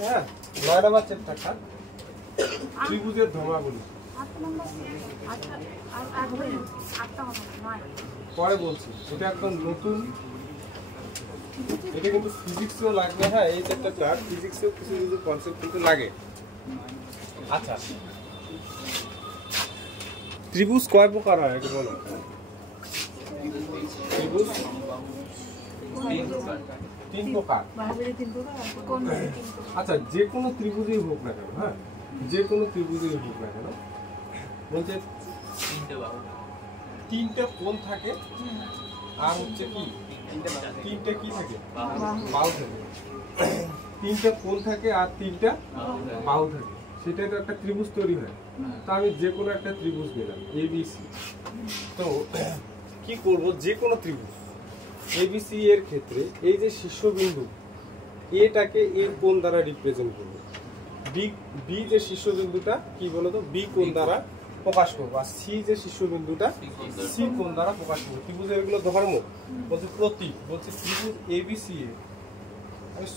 হ্যাঁ 9 নম্বর চ্যাপ্টারটা ত্রিভুজের ধর্মাবলী পরে বলছি। এটা একদম নতুন, এটা কিন্তু ফিজিক্সেও লাগবে। হ্যাঁ এই চ্যাপ্টারটা ফিজিক্সেও কিছু কিছু কনসেপ্ট কিন্তু লাগে। আচ্ছা ত্রিভুজ কয় প্রকার হয় এটা বলো? ত্রিভুজ তিন প্রকার। আচ্ছা যে কোনো ত্রিভুজই হোক না কেন, হ্যাঁ যে কোনো ত্রিভুজই হোক না কেন বলছে তিনটে কোণ থাকে আর হচ্ছে কি তিনটে কি থাকে বাহু থাকে। তিনটে কোণ থাকে আর তিনটা বাহু থাকে, সেটাই তো একটা ত্রিভুজ তৈরি হয়। তো আমি যে কোনো একটা ত্রিভুজ নিলাম এবিসি। তো কি করব, যে কোনো ত্রিভুজ এবিসি এর ক্ষেত্রে এই যে শীর্ষবিন্দু এটাকে এই কোণ দ্বারা রিপ্রেজেন্ট করব। বি যে শীর্ষবিন্দুটা কি বলতো বি কোণ দ্বারা প্রকাশ করবো, আর সি যে শীর্ষবিন্দুটা সি কোণ দ্বারা প্রকাশ করবো। ত্রিভুজের এগুলো ধর্ম বলছে প্রতীক, বলছে ত্রিভুজ এবিসি এ আমি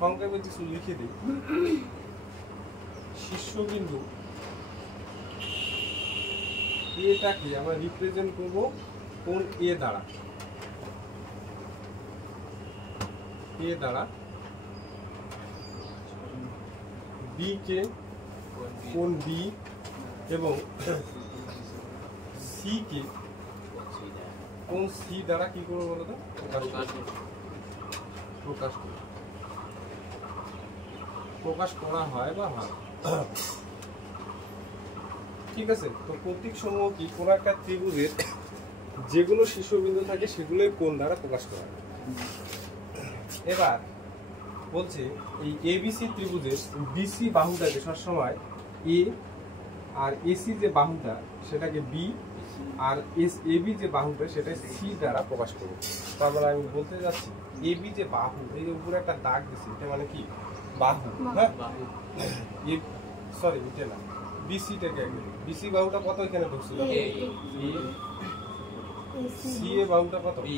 সংক্ষেপে কিছু লিখে দিই। শীর্ষবিন্দু এটাকে আমরা রিপ্রেজেন্ট করব কোণ এ দ্বারা, এ দ্বারা বি কে কোণ বি এবং সি কে কোণ সি দ্বারা কি করবো বলো তো প্রকাশ করা হয় বা হয়। ঠিক আছে, তো প্রতীক সমূহ কি কোন একটা ত্রিভুজের যেগুলো শীর্ষবিন্দু থাকে সেগুলোই কোণ দ্বারা প্রকাশ করা হয়। এবার বলছে এই এবিসি ত্রিভুজের বিসি বাহুটাকে সবসময় এ আর এসি যে বাহুটা সেটাকে বি আর এবি যে বাহুটা সেটা সি দ্বারা প্রকাশ করবো। তারপরে আমি বলতে যাচ্ছি এবি যে বাহু, এই যে উপরে একটা দাগ দিচ্ছি এটা মানে কি বাহু। হ্যাঁ সরি এটা না, বিসিটাকে আগে বিসি বাহুটা কত এখানে ঢুকছিল, সি এ বাহুটা কত বি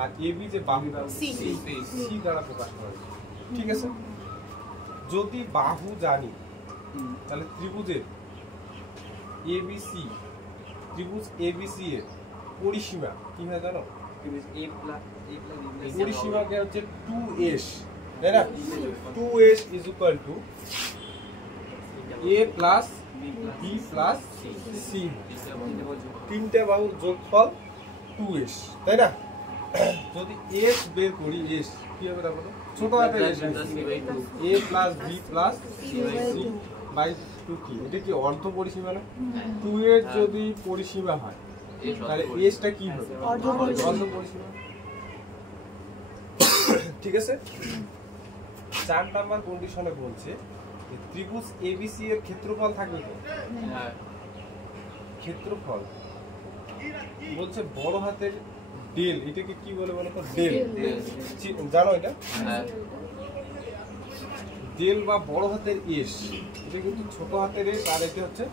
আর এবি যে বাহুটা সি দ্বারা প্রকাশ করা হয়েছে। ঠিক আছে, যদি বাহু জানি তাহলে ত্রিভুজের এবিসি ত্রিভুজ এবিসি এর পরিসীমা কি হয় জানো? পরিসীমাকে হচ্ছে 2s, তাই না? 2s is equal to a plus b plus c, তিনটে বাহুর যোগফল 2s, তাই না? যদি s বের করি, s কি হবে তা বলো? ছোট হাতের s, a plus b plus c by 2 কি এটা কি অর্ধ পরিসীমা না? 2 এর যদি পরিসীমা হয় তাহলে s টা কি হবে? অর্ধ পরিসীমা। ঠিক আছে, 4 নাম্বার কন্ডিশনে বলছে ত্রিভুজ এবিসি এর ক্ষেত্রফল থাকবে তো? হ্যাঁ ক্ষেত্রফল বলছে বড় হাতের ডেল, এটাকে কি বলে বলো তো? ডেল জানো এটা? হ্যাঁ ডেল বা বড় হাতের এস, এটা কিন্তু ছোট হাতের এস আর এটা হচ্ছে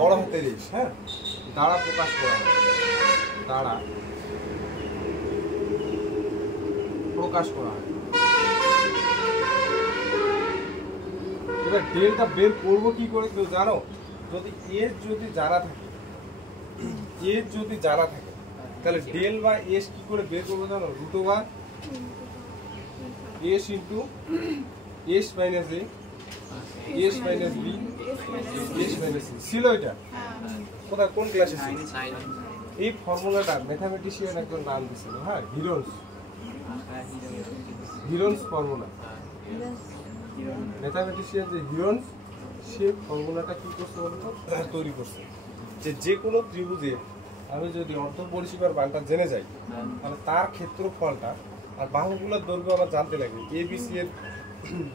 বড় হাতের এস। হ্যাঁ দ্বারা প্রকাশ করা হয়, দ্বারা প্রকাশ করা হয়। এবার ডেলটা বের করবো কি করে কেউ জানো? যদি এস যদি জানা থাকে, এস যদি জানা থাকে তাহলে ডেল বা এস কি করে বের করবো জানো? Root over S into S minus A, S minus B, S minus C ছিল। এটা কোথায় কোন ক্লাসে ছিল? এই ফর্মুলাটা ম্যাথামেটিশিয়ান একজন নাম দিয়েছিল, হ্যাঁ হিরন্স ফর্মুলা। ম্যাথামেটিশিয়ান যে হিরন্স, সে ফর্মুলাটা কি করছে বলতো তৈরি করছে যে কোনো ত্রিভুজে আমি যদি অর্ধ পরিসীমার মানটা জেনে যাই তাহলে তার ক্ষেত্রফলটা আর বাহুগুলোর দৈর্ঘ্য আমার জানতে লাগবে, এবিসি এর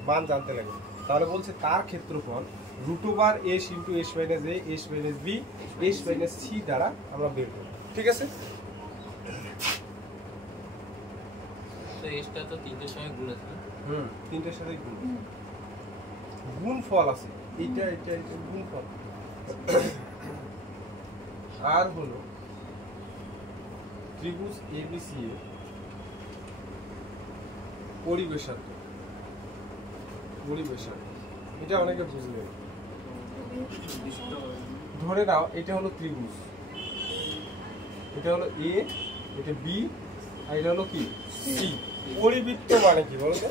মান জানতে লাগবে। তাহলে বলছে তার ক্ষেত্রফল root over S into S minus A, S minus B, S minus C দ্বারা আমরা বের করব। ঠিক আছে, তো এসটা তো তিনটের সময় গুণ আছে না? তিনটের সাথে গুণ ফল আছে, এইটা এটা এটা গুণ ফল। আর হলো ত্রিভুজ এবিসি এর পরিবেশাত্মক। পরিবেশক, এটা অনেকে বুঝবে। ধরে নাও এটা হলো ত্রিভুজ, এটা হলো এ, এটা বি, আর এটা হলো কি সি। পরিবৃত্ত মানে কি বলতো?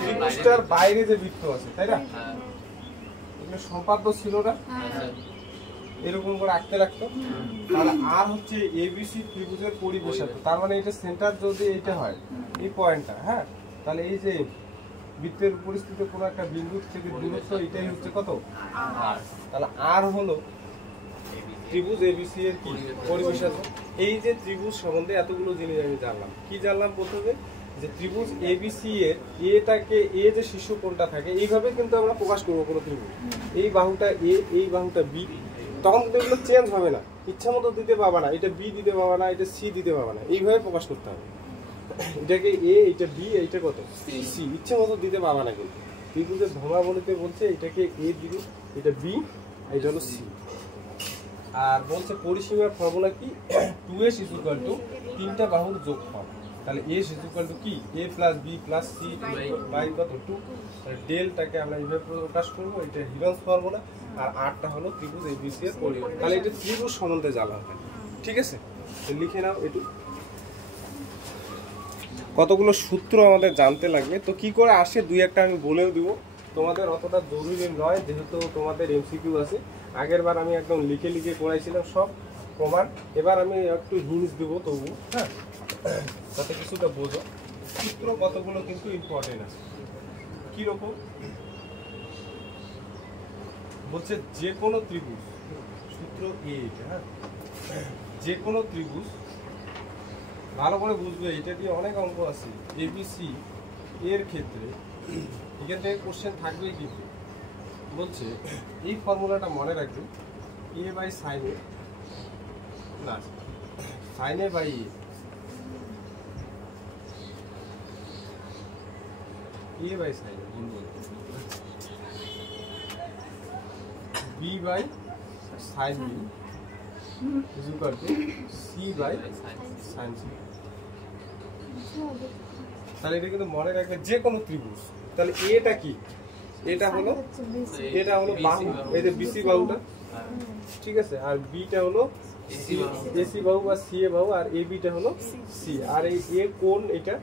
ত্রিভুজটার বাইরে যে বৃত্ত আছে, তাই না? এগুলো সম্পাদ্য ছিল না, এরকম করে আঁকতে রাখতো। তাহলে আর হচ্ছে এবিসি ত্রিভুজের পরিবেশক, তার মানে এটা সেন্টার যদি এইটা হয়, এই পয়েন্টটা, হ্যাঁ, তাহলে এই যে বৃত্তের পরিস্থিতিতে কোনো একটা বিন্দু থেকে দূরত্ব, এটাই হচ্ছে কত? আর। তাহলে আর হলো ত্রিভুজ এবিসি এর কি পরিবেশক। এই যে ত্রিভুজ সম্বন্ধে এতগুলো জিনিস আমি জানলাম। কি জানলাম? প্রথমে যে ত্রিভুজ এবিসি এর এটাকে, এ যে শীর্ষ কোণটা থাকে, এইভাবে কিন্তু আমরা প্রকাশ করবো কোনো ত্রিভুজ। এই বাহুটা এ, এই বাহুটা বি, তখন কিন্তু এগুলো চেঞ্জ হবে না, ইচ্ছা মতো দিতে পারবা না, এটা বি দিতে পারবা না, এটা সি দিতে পারবা না, এইভাবে প্রকাশ করতে হবে। এটাকে এ, এটা বি, এইটা কত সি, ইচ্ছে মতো দিতে পারবা না। কিন্তু ত্রিভুজের ধর্মাবলিতে বলছে এটাকে এ দিবি, এটা বি, এটা হলো সি। আর বলছে পরিসীমার ফর্মুলা কি? 2s = তিনটা বাহুর যোগফল। তাহলে a = কি? a + b + c বাই কত 2। ডেলটাকে আমরা এইভাবে প্রকাশ করব, এটা হিরন্স ফর্মুলা। আর আরটা হলো ত্রিভুজ এবিসি এর পরিমাপ। তাহলে এটা ত্রিভুজ সম্বন্ধে জানা হবে, ঠিক আছে? তো লিখে নাও একটু। কতগুলো সূত্র আমাদের জানতে লাগবে, তো কি করে আসে দুই একটা আমি বলেও দিব। তোমাদের অতটা জরুরি নয়, যেহেতু তোমাদের এমসিকিউ আছে। আগের বার আমি একদম লিখে লিখে করাইছিলাম সব প্রমাণ। এবার আমি একটু হিন্টস দেবো তবু, হ্যাঁ, যাতে কিছুটা বোঝো। সূত্র কতগুলো কিন্তু ইম্পর্টেন্ট আছে। কিরকম বলছে? যে কোনো ত্রিভুজ, সূত্র এ, হ্যাঁ, যে কোনো ত্রিভুজ, ভালো করে বুঝবে, এটা দিয়ে অনেক অঙ্ক আছে। এবিসি এর ক্ষেত্রে এখান থেকে কোশ্চেন থাকবেই। কিন্তু বলছে এই ফর্মুলাটা মনে রাখবে, এ বাই সাইন এ, না sine A by A by sine A, B by sine B = C by sine C. তাহলে এটা কিন্তু মনে রাখবে, যে কোনো ত্রিভুজ। তাহলে এটা কি? এটা হলো বাহু, এই যে বিসি বাহুটা, ঠিক আছে? আর বিটা হলো এসি বাহু বা সি এ বাহু, আর এ বিটা হলো সি। আর এই এ কোণ এটা,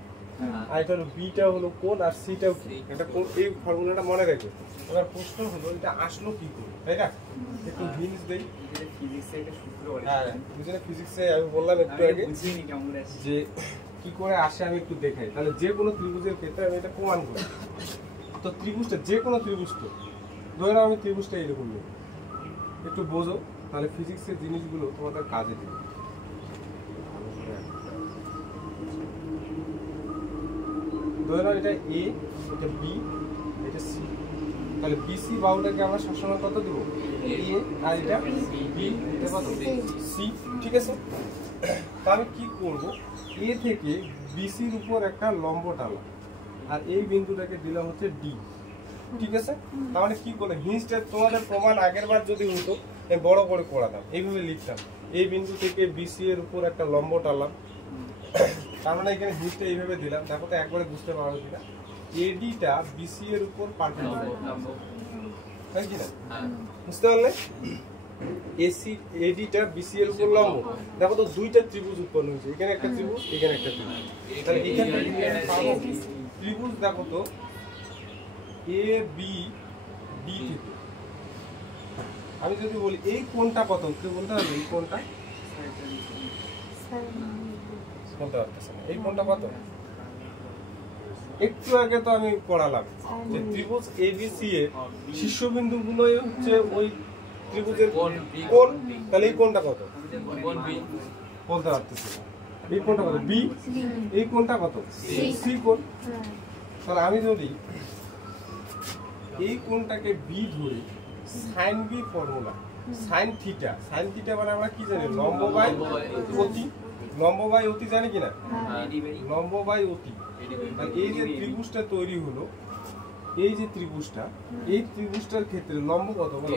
আর এটা হলো বিটা হলো কোণ, আর সিটাও কি এটা কোণ। এই ফর্মুলাটা মনে রাখবে। এবার প্রশ্ন হলো এটা আসলো কি করে, তাই না? একটু হিন্টস দেই। হ্যাঁ, বুঝলে ফিজিক্সে আমি বললাম একটু আগে যে কি করে আসে, আমি একটু দেখাই। তাহলে যে কোনো ত্রিভুজের ক্ষেত্রে আমি এটা প্রমাণ করি। তো ত্রিভুজটা, যে কোনো ত্রিভুজটা, ধরে নাও আমি ত্রিভুজটা এরকম নেব, একটু বোঝো, তাহলে ফিজিক্সের জিনিসগুলো তোমাদের কাজে দেবে। ধরে নাও এটা এ, এটা বি, এটা সি। তাহলে বিসি বাহুটাকে আমরা সবসময় কত দেবো? এ, আর এটা বি, এটা কত? সি, ঠিক আছে? তা আমি কি করব? এ থেকে বিসির উপর একটা লম্ব টানলাম, আর এই বিন্দুটাকে দিলাম হচ্ছে ডি, ঠিক আছে? তার মানে কি করলে হিন্সটা তোমাদের প্রমাণ আগের বার যদি হতো আমি বড় করে করাতাম, এইভাবে লিখতাম, এই বিন্দু থেকে বিসি এর উপর একটা লম্ব টানলাম। তার মানে এখানে হিন্সটা এইভাবে দিলাম। দেখো তো একবারে বুঝতে পারো কিনা, এডিটা বিসি এর উপর পারপেন্ডিকুলার, তাই কি না? বুঝতে পারলে? এসি এডিটা বিসি এর উপর লম্ব। দেখো তো দুইটা ত্রিভুজ উৎপন্ন হয়েছে, এখানে একটা ত্রিভুজ, এখানে একটা ত্রিভুজ। তাহলে এখানে পাবো ত্রিভুজ, দেখো তো এ বি ডি থেকে আমি যদি বলি এই কোণটা কত, কেউ বলতে পারবে এই কোণটা? বলতে পারতেছে না। এই কোণটা কত? একটু আগে তো আমি পড়ালাম যে ত্রিভুজ এবিসি এর শীর্ষবিন্দুগুলোই হচ্ছে ওই ত্রিভুজের কোণ। তাহলে এই কোণটা কত? বলতে পারতেছি না। এই কোণটা কত? বি। এই কোণটা কত? সি কোণ। তাহলে আমি যদি এই কোণটাকে বি ধরি, sine B formula, sine theta, sine theta মানে আমরা কি জানি? লম্ব বাই অতি। লম্ব বাই অতি জানি কিনা? লম্ব বাই অতি। এই যে ত্রিভুজটা তৈরি হলো, এই যে ত্রিভুজটা, এই ত্রিভুজটার ক্ষেত্রে লম্ব কত বলো?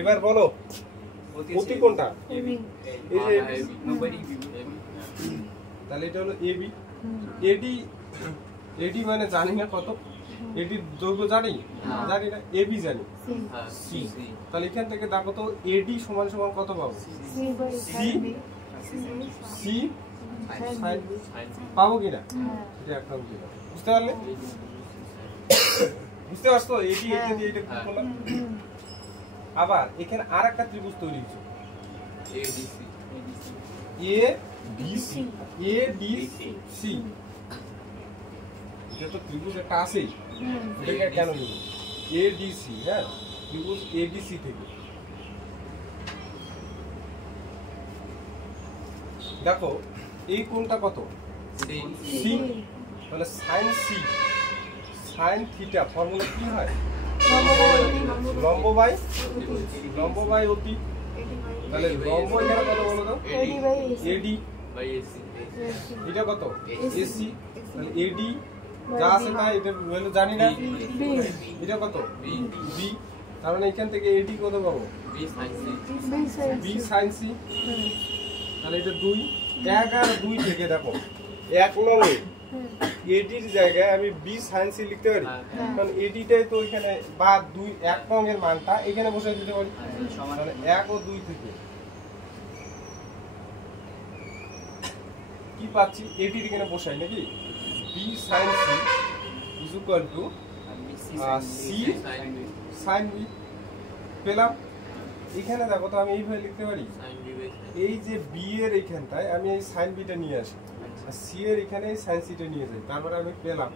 এবার বলো অতি কোনটা? এই যে তাহলে এটা হলো এবি, এডি এডি মানে জানি না কত, এডির দৈর্ঘ্য জানি জানি না, এবি জানি সি। তাহলে এখান থেকে দেখো তো এডি সমান সমান কত পাবো, সি সি সাইন পাবো কিনা, এটা একদম কিনা বুঝতে পারলে, বুঝতে পারছো এডি এটা দিয়ে এটা কি করলাম। আবার এখানে আরেকটা ত্রিভুজ তৈরি হচ্ছে A B C, A D C, এটা তো ত্রিভুজ একটা আছেই, এটাকে কেন নিব এ ডি সি, হ্যাঁ ত্রিভুজ এ ডি সি থেকে দেখো এই কোণটা কত সি, তাহলে sine C sine theta formula কি হয়, লম্ব বাই অতি, তাহলে লম্ব এখানে কত বলো তো এডি বাই এসি, এটা কত এসি, তাহলে এডি যা আছে তাই, এটা ভ্যালু জানি না, এটা কত বি, তার মানে এখান থেকে এডি কত পাবো বি সাইন সি, তাহলে এটা 2 1 আর 2 থেকে দেখো 1 নম্বরে এডির জায়গায় আমি বি সাইন সি লিখতে পারি, কারণ এডিটাই তো এখানে বা 2 1 নংয়ের মানটা এখানে বসাই দিতে পারি, মানে 1 ও 2 থেকে কি পাচ্ছি এডির এখানে বসাই নাকি, B sine C is equal to C sine B পেলাম। এখানে দেখো তো আমি এইভাবে লিখতে পারি, এই যে বি এর এইখানটায় আমি এই সাইন বিটা নিয়ে আসি, আর সি এর এখানে এই সাইন সিটা নিয়ে যাই, তারপরে আমি পেলাম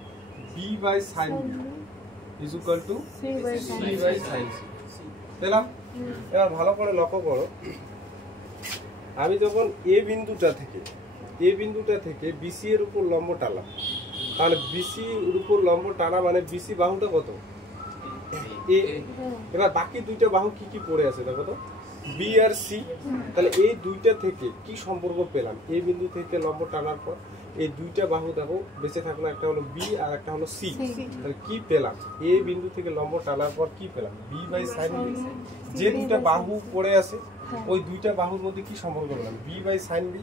B by sine B is equal to C by sine C পেলাম। এবার ভালো করে লক্ষ্য করো, আমি যখন এ বিন্দুটা থেকে বিসি এর উপর লম্ব টানলাম, তাহলে বিসি এর উপর লম্ব টানা মানে বিসি বাহুটা কত এ, এবার বাকি দুইটা বাহু কি কি পড়ে আছে দেখো তো বি আর সি, তাহলে এই দুইটা থেকে কি সম্পর্ক পেলাম, এই বিন্দু থেকে লম্ব টানার পর এই দুইটা বাহু দেখো বেঁচে থাকলো, একটা হলো বি আর একটা হলো সি, তাহলে কি পেলাম এই বিন্দু থেকে লম্ব টানার পর কি পেলাম বি বাই সাইন বি, যে দুইটা বাহু পড়ে আছে ওই দুইটা বাহুর মধ্যে কি সম্পর্ক পেলাম B by sine B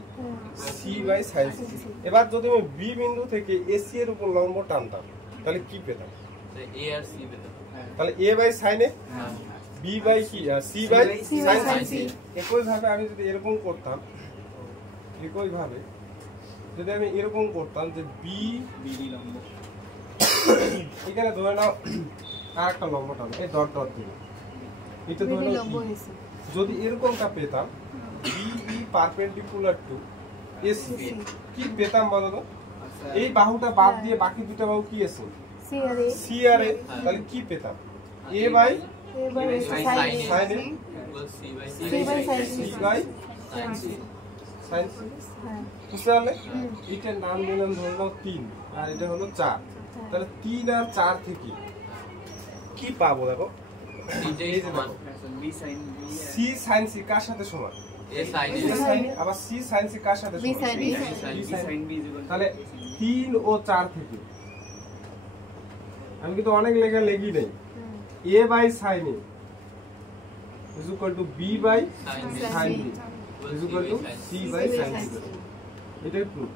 C by sine C. এবার যদি আমি বি বিন্দু থেকে এসি এর উপর লম্ব টানতাম তাহলে কি পেতাম এ আর সি পেতাম, তাহলে A by sine A B by কি সি বাই সাইন সি। একই ভাবে আমি যদি এরকম করতাম, যে বি লম্ব এখানে ধরে নাও আর একটা লম্ব টানো এই ডট ডট দিয়ে, এটা ধরে নাও যদি এরকমটা পেতাম B E perpendicular to AC, কি পেতাম বলো তো, এই বাহুটা বাদ দিয়ে বাকি দুটো বাহু কি আছে সি আর এ, তাহলে কি পেতাম A by sine A C by sine C, বুঝতে পারলে? এটার নাম দিলাম ধরে নাও 3 আর এটা হলো 4, তাহলে 3 আর 4 থেকে কি পাবো দেখো সি সাইন সি কার সাথে সমান এ সাইন, আবার সি সাইন সি কার সাথে সমান বি সাইন বি, তাহলে 3 ও 4 থেকে আমি কিন্তু অনেক লেখা লেখি নেই, A by sine A is equal to B by sine B is equal to C by sine C, এটাই প্রুফ।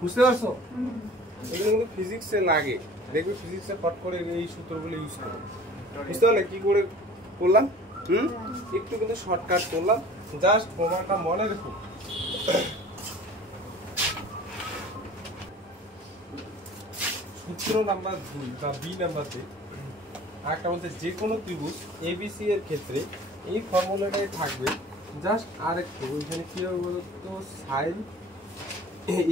বুঝতে পারছো? এগুলো কিন্তু ফিজিক্সে লাগে, দেখবে ফিজিক্সে ফট করে এই সূত্রগুলো ইউজ করে। বুঝতে পারলে কি করে করলাম? একটু কিন্তু শর্টকাট করলাম, জাস্ট প্রমাণটা মনে রেখো। সূত্র নাম্বার 2 বা বি নাম্বার 3 আরেকটা বলতে যে কোনো ত্রিভুজ এবিসি এর ক্ষেত্রে এই ফর্মুলাটাই থাকবে, জাস্ট আরেকটু এখানে কি হবে বলতো sine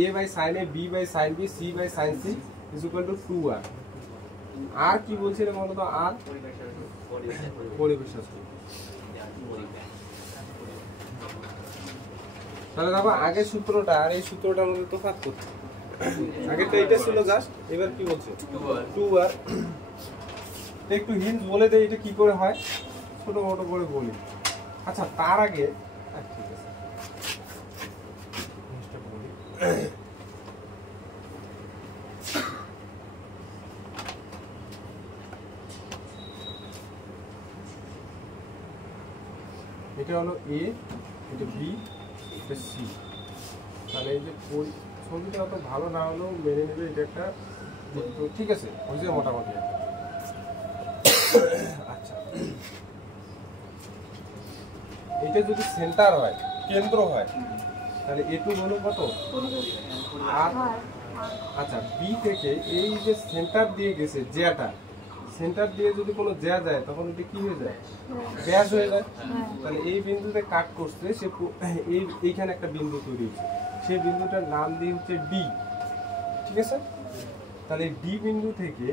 A by sine A B by sine B C by sine C is equal to 2r। আর কি বলছিল বলতো আর পরিবেশ। তাহলে দেখো আগের সূত্রটা আর এই সূত্রটার মধ্যে তফাৎ করতে, আগে তো এটা ছিল জাস্ট, এবার কি বলছে 2r। একটু হিন্ট বলে দেই এটা কি করে হয়, ছোট ছোট করে বলি। আচ্ছা তার আগে ঠিক আছে এটা হলো এ, এটা বি, এটা সি, তাহলে এই যে ছোট ছবিটা অত ভালো না হলেও মেনে নেবে এটা একটা বৃত্ত, ঠিক আছে, ওই যে মোটামুটি। আচ্ছা, এটা যদি সেন্টার হয়, কেন্দ্র হয়, তাহলে এটু হলো কত? আর আচ্ছা, বি থেকে এই যে সেন্টার দিয়ে গেছে জ্যাটা, সেন্টার দিয়ে যদি কোনো জ্যা যায় তখন এটা কি হয়ে যায়? ব্যাস হয়ে যায়। তাহলে এই বিন্দুতে কাট করছে সে, এইখানে একটা বিন্দু তৈরি হচ্ছে, সেই বিন্দুটার নাম দিয়ে হচ্ছে ডি, ঠিক আছে। তাহলে ডি বিন্দু থেকে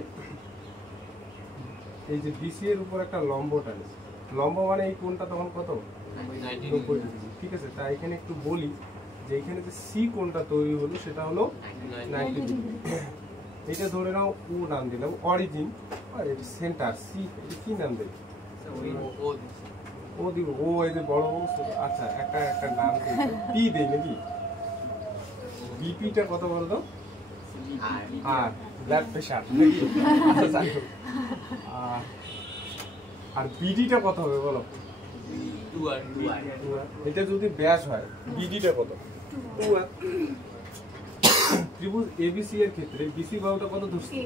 এই যে বিসি এর উপর একটা লম্ব টানে, লম্ব মানে এই কোণটা তখন কত? 90 ডিগ্রি, ঠিক আছে। তাই এখানে একটু বলি যে এখানে যে সি কোণটা তৈরি হলো সেটা হলো 90 ডিগ্রি। এটা ধরে নাও ও নাম দিলাম, অরিজিন, আর এটা সেন্টার সি, এটা কি নাম দেব? ও দিব, ও এই যে বড় ও, আচ্ছা একটা একটা নাম দেই, পি দেই নাকি? বিপিটা কত বলতো? আর ব্লাড প্রেশার নাকি? আচ্ছা, আর বিডিটা কত হবে বলো? এটা যদি ব্যাস হয়, বিডিটা কত? 2r। ত্রিভুজ এবিসি এর ক্ষেত্রে বিসি বাহুটা কত ধরছি?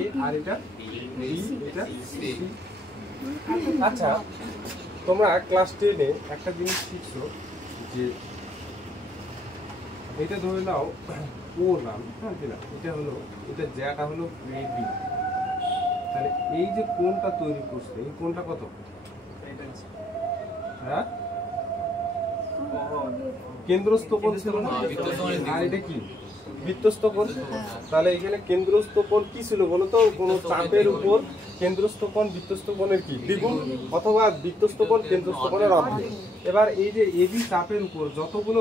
এ, আর এটা বি, এটা সি। আচ্ছা, তোমরা ক্লাস 10 এ একটা জিনিস শিখছো যে এটা ধরে নাও ও নাম, এটা হলো, এটা জ্যাটা হলো বি, তাহলে এই যে কোণটা তৈরি করছে এই কোণটা কত? হ্যাঁ, কেন্দ্রস্থ কোণ ছিল না, আর এটা কি? বৃত্তস্থ কোণ। তাহলে এখানে কেন্দ্রস্থ কোণ কি ছিল বলো তো? কোন চাপের উপর কেন্দ্রস্থ কোণ বৃত্তস্থ কোণের কি দ্বিগুণ, অথবা বৃত্তস্থ কোণ কেন্দ্রস্থ কোণের অর্ধেক। এবার এই যে এবি চাপের উপর যতগুলো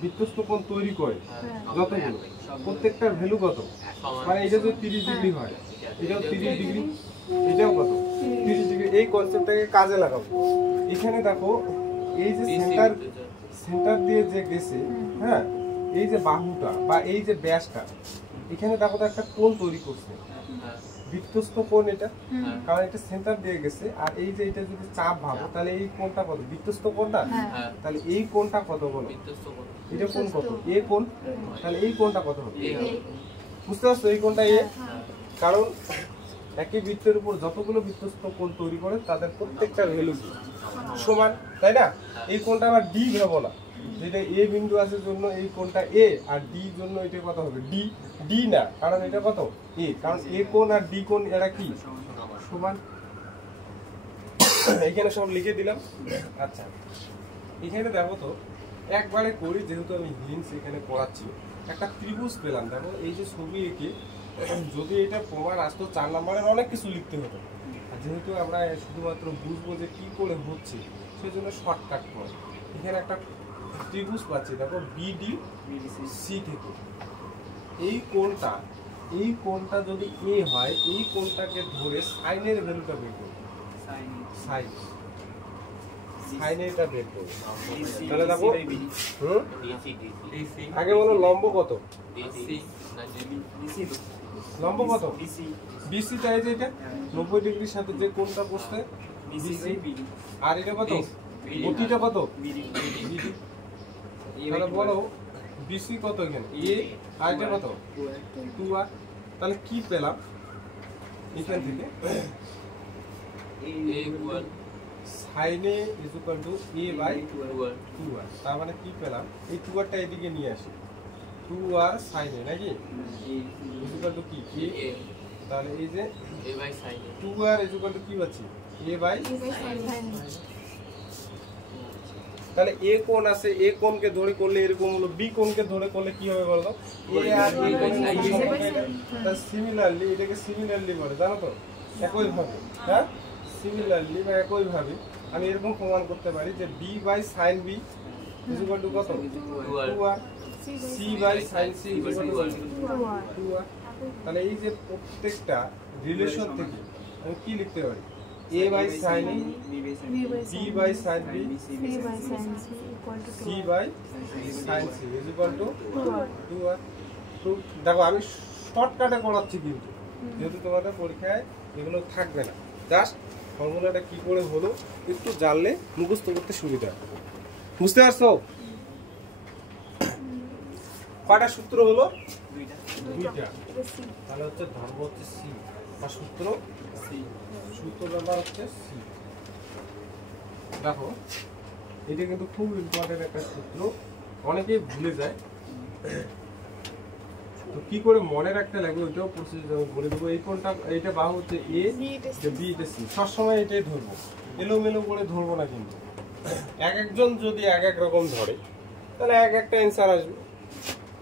বৃত্তস্থ কোণ তৈরি করে, যতগুলো, প্রত্যেকটার ভ্যালু কত? মানে এটা যদি 30 ডিগ্রি হয়, এটাও 30 ডিগ্রি, এটাও কত? 30 ডিগ্রি। এই কনসেপ্টটাকে কাজে লাগাবো। এখানে দেখো এই যে সেন্টার দিয়ে যে গেছে, হ্যাঁ, এই যে বাহুটা বা এই যে ব্যাসটা, এখানে দেখো তো একটা কোণ তৈরি করছে, বৃত্তস্থ কোণ এটা, কারণ এটা সেন্টার দিয়ে গেছে। আর এই যে এটা যদি চাপ ভাবো, তাহলে এই কোণটা কত? বৃত্তস্থ কোণ না? তাহলে এই কোণটা কত বলো? এটা কোণ কত? এ কোণ। তাহলে এই কোণটা কত হবে? বুঝতে পারছো? এই কোণটা এ, কারণ একই বৃত্তের উপর যতগুলো বৃত্তস্থ কোণ তৈরি করে তাদের প্রত্যেকটার ভ্যালু সমান, তাই না? এই কোণটা আবার ডি ভাবো না, যেটা এ বিন্দু আছে জন্য এই কোণটা এ, আর ডি জন্য এটা কত হবে? ডি। ডি না, কারণ এটা কত? এ, কারণ এ কোণ আর ডি কোণ এরা কি সমান। এখানে সব লিখে দিলাম। আচ্ছা, এখানে দেখো তো একবারে করি, যেহেতু আমি হিন্টস এখানে পড়াচ্ছি। একটা ত্রিভুজ পেলাম, দেখো এই যে ছবি এঁকে যদি এটা প্রমাণ আসতো 4 নম্বরের অনেক কিছু লিখতে হতো, আর যেহেতু আমরা শুধুমাত্র বুঝবো যে কি করে হচ্ছে সেই জন্য শর্টকাট পড়। এখানে একটা ত্রিভুজ পাচ্ছি, দেখো বিডি সি থেকে এই কোণটা যদি এ হয়, এই কোণটাকে ধরে সাইনের ভ্যালুটা বের করবো, সাইনেরটা বের করবো। তাহলে দেখো আগে বলো লম্ব কত? লম্ব কত? বিসি, তাই যে এটা 90 ডিগ্রির সাথে যে কোণটা বসছে বিসি, আর এটা কত? গতিটা কত? তাহলে বলো বিসি কত এখানে? এ, আর এটা কত? 2r। তাহলে কি পেলাম এখান থেকে? Sine A is equal to a বাই 2r। তার মানে কি পেলাম? এই 2rটা এদিকে নিয়ে আসি, 2r সাইন এ নাকি ইজ ইকুয়াল টু কি? a। তাহলে এই যে a বাই sine A 2r is equal to কি পাচ্ছি? a বাই সাইন এ। তাহলে এ কোণ আছে, এ কোণকে ধরে করলে এরকম হলো, বি কোণকে ধরে করলে কি হবে বলো? এ আর এ কোণ সিমিলারলি, এটাকে সিমিলারলি বলে, জানো তো? একই ভাবে, হ্যাঁ, সিমিলারলি বা একই ভাবে আমি এরকম প্রমাণ করতে পারি যে B by sine B is equal to কত? 2r। C by sine C is equal to 2r। তাহলে এই যে প্রত্যেকটা রিলেশন থেকে আমি কি লিখতে পারি? a by sin a, b by sin b, c by sin c is equal to 2r। তো দেখো আমি শর্টকাটে করাচ্ছি, কিন্তু যেহেতু তোমাদের পরীক্ষায় এগুলো থাকবে না, জাস্ট ফর্মুলাটা কি করে হলো একটু জানলে মুখস্থ করতে সুবিধা। বুঝতে পারছো? কয়টা সূত্র হলো? দুইটা। তাহলে হচ্ছে ধর্ম হচ্ছে সি বা সূত্র সি, সূত্র নাম্বার হচ্ছে সি। দেখো এটা কিন্তু খুব ইম্পর্টেন্ট একটা সূত্র, অনেকেই ভুলে যায়। তো কি করে মনে রাখতে লাগবে ওইটাও প্রসেস বলে দেবো। এই কোনটা, এইটা বাহু হচ্ছে এ, বি এটা সি, সবসময় এটাই ধরবো, এলোমেলো করে ধরবো না কিন্তু। এক একজন যদি এক এক রকম ধরে তাহলে এক একটা অ্যান্সার আসবে।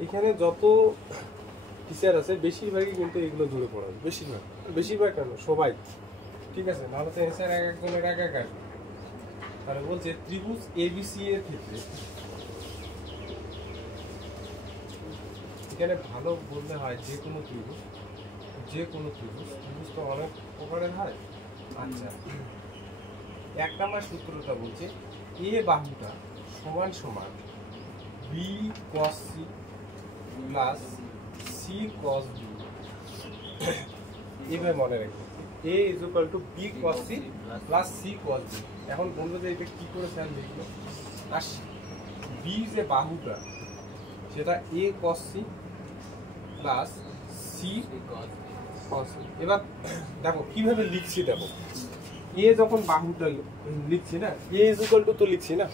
এখানে যত টিচার আছে বেশিরভাগই কিন্তু এগুলো ধরে পড়াবে, বেশিরভাগ কেন সবাই, ঠিক আছে? নাহলে তো অ্যান্সার এক একজনের এক এক আসবে। তাহলে বলছে ত্রিভুজ এবিসি এর ক্ষেত্রে এখানে ভালো বলতে হয় যে কোনো ত্রিভুজ, ত্রিভুজ তো অনেক প্রকারের হয়। আচ্ছা, 1 নম্বর সূত্রটা বলছে এ বাহুটা সমান সমান B cos c plus C cos b। এইভাবে মনে রাখবে, a is equal to b cos c plus c cos b। এখন বলবো যে এটা কি করে স্যার লিখলো, আর b যে বাহুটা সেটা a cos c plus c cos b। এবার দেখো কিভাবে লিখছি, দেখো এ যখন বাহুটা লিখছি না, এ ইজ ইকুয়াল টু তো লিখছি না,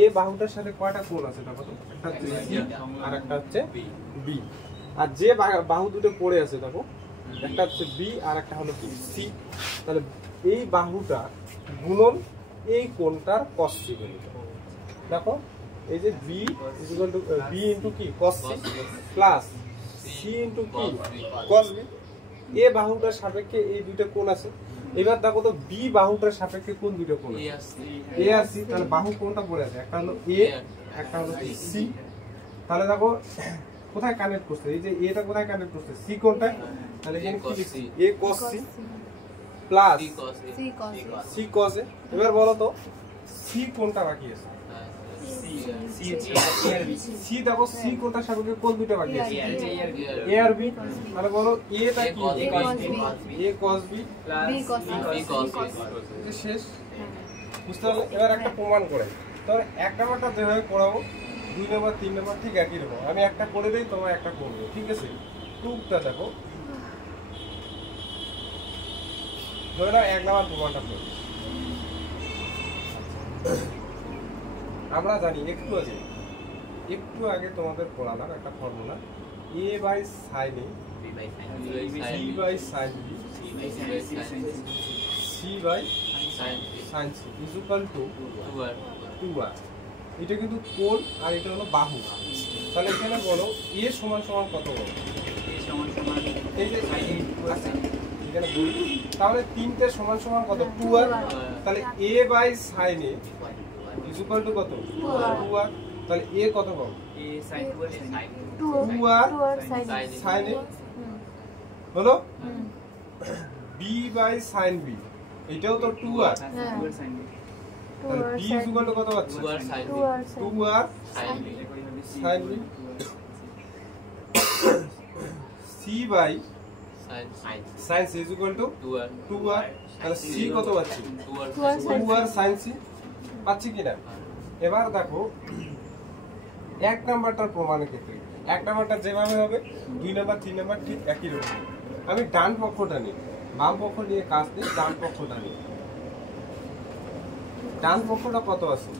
এ বাহুটার সাথে কয়টা কোণ আছে দেখো তো, একটা হচ্ছে সি আর একটা হচ্ছে বি। আর যে বাহু দুটো পড়ে আছে দেখো, একটা হচ্ছে বি আর একটা হলো কি সি। তাহলে এই বাহুটা গুণন এই কোণটার cos c ভ্যালু। দেখো এই যে B is equal to B into কি cos c plus C into কি cos b। এ বাহুটার সাপেক্ষে এই দুইটা কোণ আছে। এবার দেখো তো বি বাহুটার সাপেক্ষে কোন দুটো কোণ? এ আর সি। তাহলে বাহু কোনটা পড়ে আছে? একটা হলো এ, একটা হলো সি। তাহলে দেখো কোথায় কানেক্ট করছে, এই যে এটা কোথায় কানেক্ট করছে? সি কোনটা? তাহলে এখানে কি লিখছি? A cos c plus C cos a। এবার বলো তো সি কোনটা বাকি আছে? সি দেখো সি কোনটার সাপেক্ষে কোন দুটো বাকি আছে? এ আর বি। মানে বলো এটা কি? A cos b plus B cos b। এটা শেষ, বুঝতে পারলে? এবার একটা প্রমাণ করে, তবে 1 নাম্বারটা যেভাবে পড়াবো 2 নাম্বার 3 নাম্বার ঠিক একই রকম। আমি একটা করে দেই, তোমরা একটা করবে, ঠিক আছে? টুকটা দেখো, ধরে নাও 1 নাম্বার প্রমাণটা করবে। আমরা জানি একটু আগে তোমাদের পড়ালাম একটা formula, a by sin a, b by sin b, c by sin c is equal to 2r। এটা কিন্তু কোণ আর এটা হলো বাহু। তাহলে এখানে বলো a সমান সমান কত বলো? এই যে আচ্ছা এখানে বলি, তাহলে 3টে সমান সমান কত? 2r। তাহলে a by sin a is equal to কত? 2r। তাহলে a কত পাবো? 2r sin a হলো b বাই sin b, এটাও তো 2r। তাহলে b ইজ ইকুয়াল টু কত পাচ্ছি? 2r sin b। c by sin c is equal to 2r। তাহলে c কত পাচ্ছি? 2r sin c পাচ্ছি কিনা? এবার দেখো 1 নাম্বারটার প্রমাণের ক্ষেত্রে 1 নাম্বারটা যেভাবে হবে 2 নাম্বার 3 নাম্বার ঠিক একই রকম। আমি ডান পক্ষটা নিই, বাম পক্ষ নিয়ে কাজ দিই। ডান পক্ষটা নিই, ডান পক্ষটা কত আছে?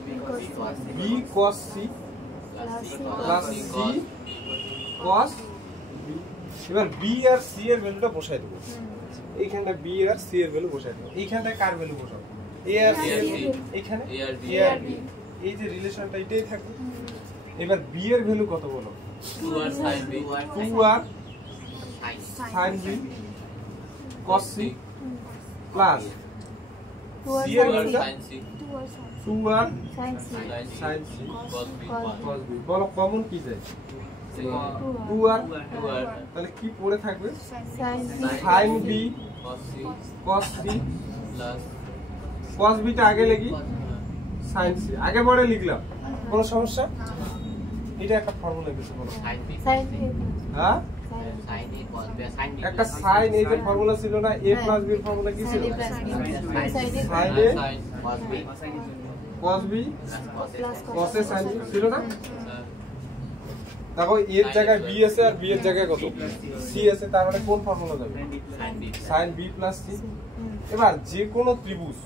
b cos c plus c cos b। এবার b আর c এর ভ্যালুটা বসাই দেবো এইখানটা, b আর c এর ভ্যালু বসাই দেবো। এইখানটায় কার ভ্যালু বসাবো? a আর c। এখানে a আর b, এই যে রিলেশনটা এটাই থাকবে। এবার b এর ভ্যালু কত বলো? 2r sin b cos c plus c এর ভ্যালুটা 2r sin c cos b। বলো কমন কি যায়? 2r। তাহলে কি পড়ে থাকবে? sin b cos b plus cos b টা আগে লিখি, sin c আগে পরে লিখলাম, কোনো সমস্যা? এটা একটা ফর্মুলা কিছু বলো। হ্যাঁ একটা sin, এই যে ফর্মুলা ছিল না a প্লাস b এর ফর্মুলা কি ছিল? sin a cos b cos a sin b ছিল না? দেখো এর জায়গায় বি আছে আর বি এর জায়গায় কত সি আছে, তার মানে কোন ফর্মুলা যাবে sin b + c। এবার যে কোনো ত্রিভুজ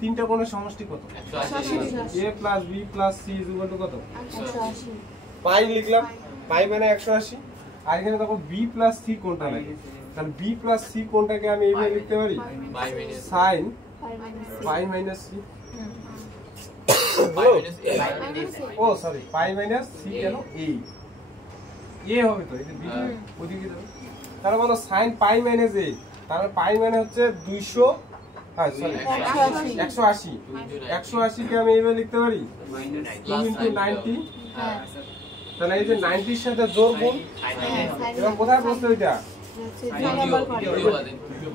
তিনটা কোণের সমষ্টি কত a + b + c = কত 180। পাই লিখলাম, পাই মানে 180। আর এখানে দেখো b + c কোণটা লাগে, তাহলে b + c কোণটাকে আমি এইভাবে লিখতে পারি sin পাই - c। ও সরি পাই - c কেন a হবে তো, এই যে b ওদিকে যাবে, তাহলে বলো sin পাই - a, তাহলে পাই মানে হচ্ছে 200 হ্যাঁ সরি 180। 180 কে আমি এইভাবে লিখতে পারি 2 * 90। তাহলে এই যে 90 এর সাথে জোর গুণ, এবার কোথায় বসছে এটা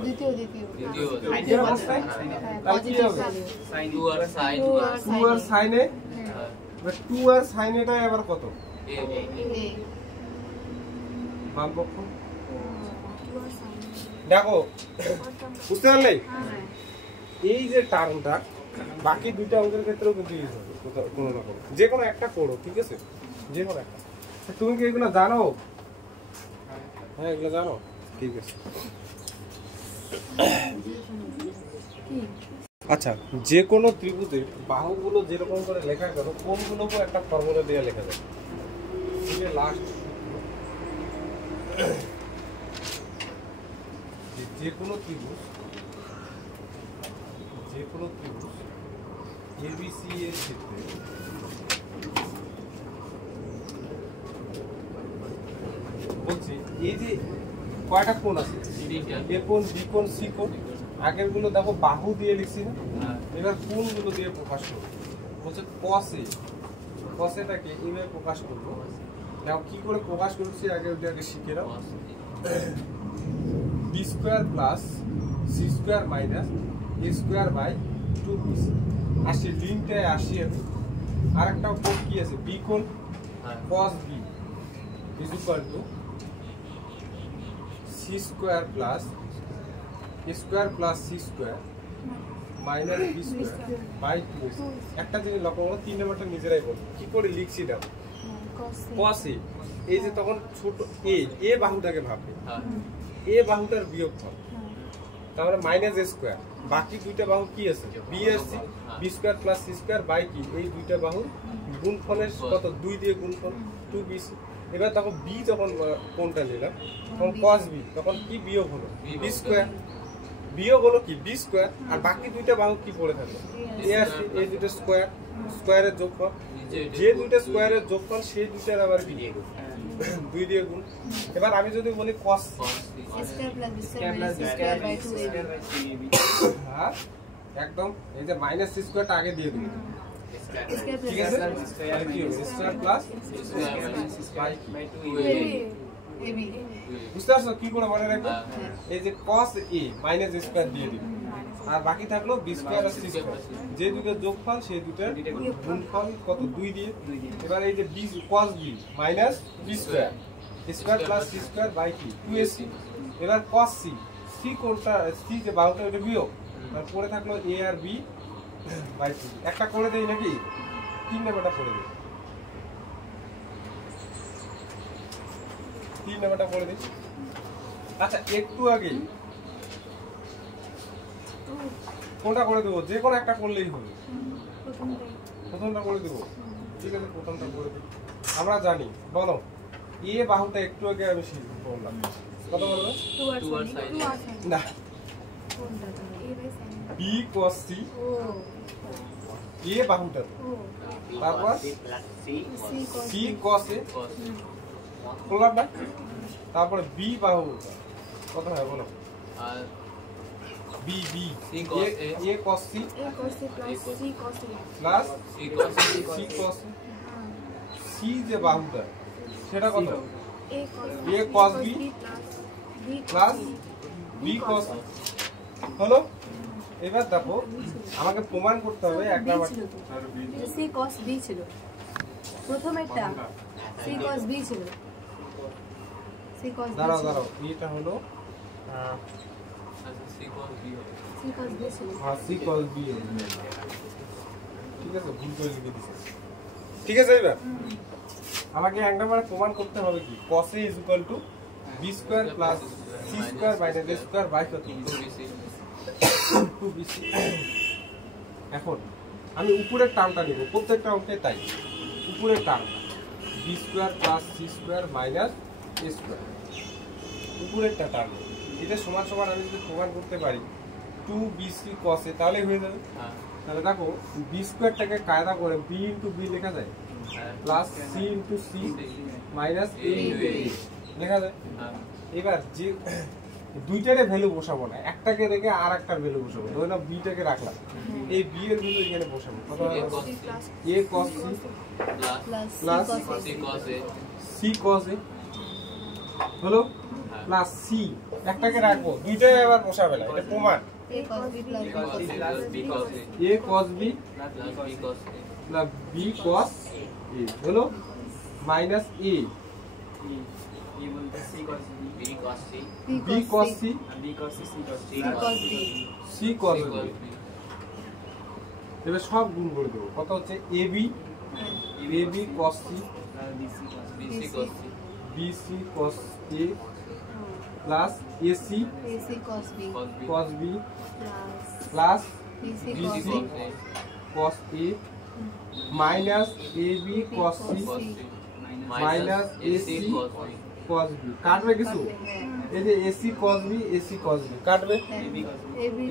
দ্বিতীয় অবস্থায়, তাহলে কি হবে 2 আর sin a, এবার 2 আর sin a টা এবার কত বাম পক্ষ। দেখো বুঝতে পারলে এই যে টার্মটা বাকি দুইটা অঙ্কের ক্ষেত্রেও কিন্তু ইউজ হবে কোনো না কোনো, যে কোনো একটা করো, ঠিক আছে, যে কোনো একটা। তুমি কি এগুলো জানো? হ্যাঁ এগুলো জানো, ঠিক আছে। আচ্ছা, যে কোনো ত্রিভুজের বাহুগুলো যেরকম করে লেখা গেল কোনগুলোকেও একটা ফর্মুলা দিয়ে লেখা যায়। লাস্ট যে কোনো ত্রিভুজ ABC এর ক্ষেত্রে বলছি এই যে কয়টা কোণ আছে, এ কোণ, বি কোণ, সি কোণ, আগের গুলো দেখো বাহু দিয়ে লিখছি না, এবার কোণগুলো দিয়ে প্রকাশ করবো। বলছে cos এটাকে এইভাবে প্রকাশ করবো। নাও কি করে প্রকাশ করছি আগে ওটাকে শিখে নাও। b² + c² - a² / 2bc। আসি লিঙ্কটায় আসি আমি, আরেকটা কোণ কি আছে, b কোণ cos b = c² + a² + c² - b² / 2। একটা জিনিস লক্ষ্য করো, 3 নাম্বারটা নিজেরাই বলো কি করে লিখছি দাও। cos a, এই যে তখন ছোট a বাহুটাকে ভাববে, a বাহুটার বিয়োগফল, তাহলে -a²। বাকি দুইটা বাহু কি আছে, b আছে, b² + c² / কি এই দুইটা বাহু গুণফলের কত 2 দিয়ে গুণফল 2bc। এবার তখন b যখন কোনটা নিলাম তখন cos b, তখন কি বিয়োগ হলো b², বিয়োগ হলো কি b², আর বাকি দুইটা বাহু কি পড়ে থাকলো a আর c, এই দুটো স্কয়ারের যোগফল, যে দুইটা স্কয়ারের যোগফল সেই দুইটার আবার কি 2 দিয়ে গুণ। এবার আমি যদি বলি cos হ্যাঁ একদম এই যে -c² টা আগে দিয়ে দিই, ঠিক আছে, তাহলে কি হবে a²+ বুঝতে পারছো কি করে মনে রাখবো? এই যে cos a -a² দিয়ে দিই, আর বাকি থাকলো b² আর c², যে দুটো যোগফল সেই দুটোর গুণফল কত 2 দিয়ে। এবার এই যে cos b -b² a² + c² / কি 2ac। এবার cos c কোনটা, c যে বাহুটা ওটা বিয়োগ, তার পরে থাকলো a আর b / 2। একটা করে দেই নাকি 3 নাম্বারটা করে দেই, 3 নাম্বারটা করে দেই। আচ্ছা একটু আগে কোনটা করে দেবো, যে কোনো একটা করলেই হবে, প্রথমটা করে দেবো, ঠিক আছে, প্রথমটা করে দেবো। আমরা জানি বলো এ বাহুটা একটু আগে আমি বললাম কত বলবো না b cos c এ বাহুটা, তারপর c cos a বললাম না, তারপরে b বাহু কত হয় বলো, b a cos c plus c cos c যে বাহুটা সেটা কত a cos b plus b cos হলো। এবার দেখো আমাকে প্রমাণ করতে হবে এক নাম্বার c cos b ছিল প্রথম একটা, c cos b ছিল, c cos b দাঁড়াও এটা হলো c cos b ছিল, হ্যাঁ c cos b, ঠিক আছে, ভুল করে লিখে দিয়েছি, ঠিক আছে। এবার আমাকে এক নম্বরে প্রমাণ করতে হবে কি cos A is equal to b square plus c square minus a square by কত 2bc। এখন আমি উপরের টার্মটা নেব, প্রত্যেকটা অঙ্কে তাই উপরের term b square plus c square minus a square, উপরেরটা টার্ম এটা সমান সমান আমি যদি প্রমাণ করতে পারি 2bc cos A তাহলে হয়ে যাবে। তাহলে দেখো b স্কয়ারটাকে কায়দা করে b ইনটু b লেখা যায় plus c into c minus a into a লেখা যায়। এবার যে দুইটারে ভ্যালু বসাবো না, একটাকে রেখে আর একটার ভ্যালু বসাবো, ধরে নাও বিটাকে রাখলাম, এই বি এর ভ্যালু এখানে বসাবো কত হবে a cos c plus c cos A হলো প্লাস c একটাকে রাখবো, দুইটাই আবার বসাবে না, এটা প্রমাণ a cos b plus a cos b plus b cos a হলো minus a b cos c c cos b। এবার সব গুণ করে দেবো, কত হচ্ছে ab cos c bc cos a plus ac cos b plus bc cos a minus ab cos c minus ac cos b। কাটবে কিছু? এই যে ac cos b ac cos b কাটবে,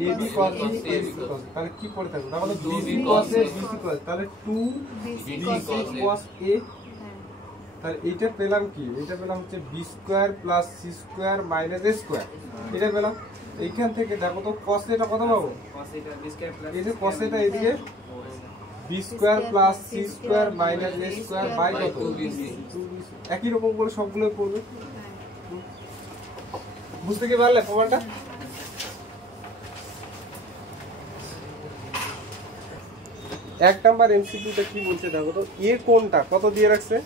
ab cos b ac cos b, তাহলে কি পড়ে থাকবে? তাহলে bc cos a bc cos, তাহলে 2bc cos a। তাহলে এইটা পেলাম কি? এটা পেলাম হচ্ছে b square plus c square minus a square, এটা পেলাম। এইখান থেকে দেখো তো cos এটা কত পাবো? এই যে cos এটা এইদিকে b square plus c square minus a square by কত 2bc। একই রকম করে সবগুলো করবে। বুঝতে কি পারলে প্রমাণটা? এক নাম্বার এমসিকিউটা কি বলছে দেখো তো, এ কোণটা কত দিয়ে রাখছে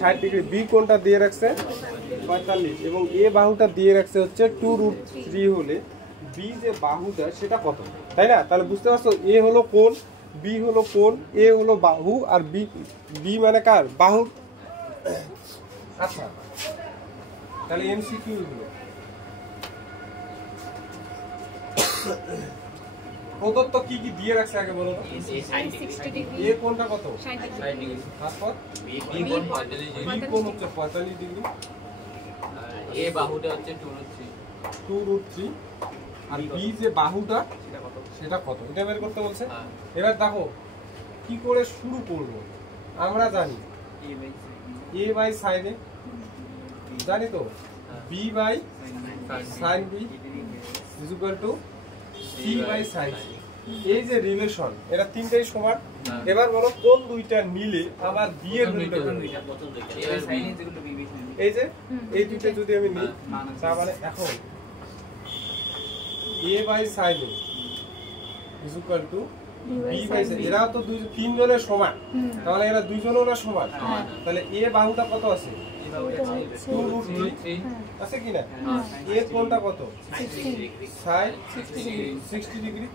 60 ডিগ্রি, বি কোণটা দিয়ে রাখছে 45 এবং এ বাহুটা দিয়ে রাখছে হচ্ছে 2√3 হলে বি যে বাহুটা সেটা কত, তাই না? তাহলে বুঝতে পারছো এ হলো কোণ, বি হলো কোণ, এ হলো বাহু আর বি মানে কার বাহু। আচ্ছা তাহলে এমসিকিউ হলো প্রদত্ত কি কি দিয়ে রাখছে আগে বলো তো। এ কোণটা কত 60 ডিগ্রি, তারপর বি কোণ 45 বি কোণ হচ্ছে 45 ডিগ্রি, এ বাহুটা হচ্ছে 2√3 আর বি যে বাহুটা সেটা কত এটা বের করতে বলছে। এবার দেখো কি করে শুরু করব, আমরা জানি a বাই sin a জানি তো, b by sin b is equal to c by sin c। এই যে রিলেশন এটা তিনটাই সমান। এবার বলো কোন দুইটা মিলে আমার b এর ভ্যালুটা এই যে এই দুইটা যদি আমি নিই তার মানে এখন a by sin a is equal to b by sin। এরা তো তিন জনের সমান, তাহলে এরা দুইজনের না সমান, তাহলে a বাহুটা কত আছে 2√3 আছে কি না, a কোণটা কত sin 60 ডিগ্রি,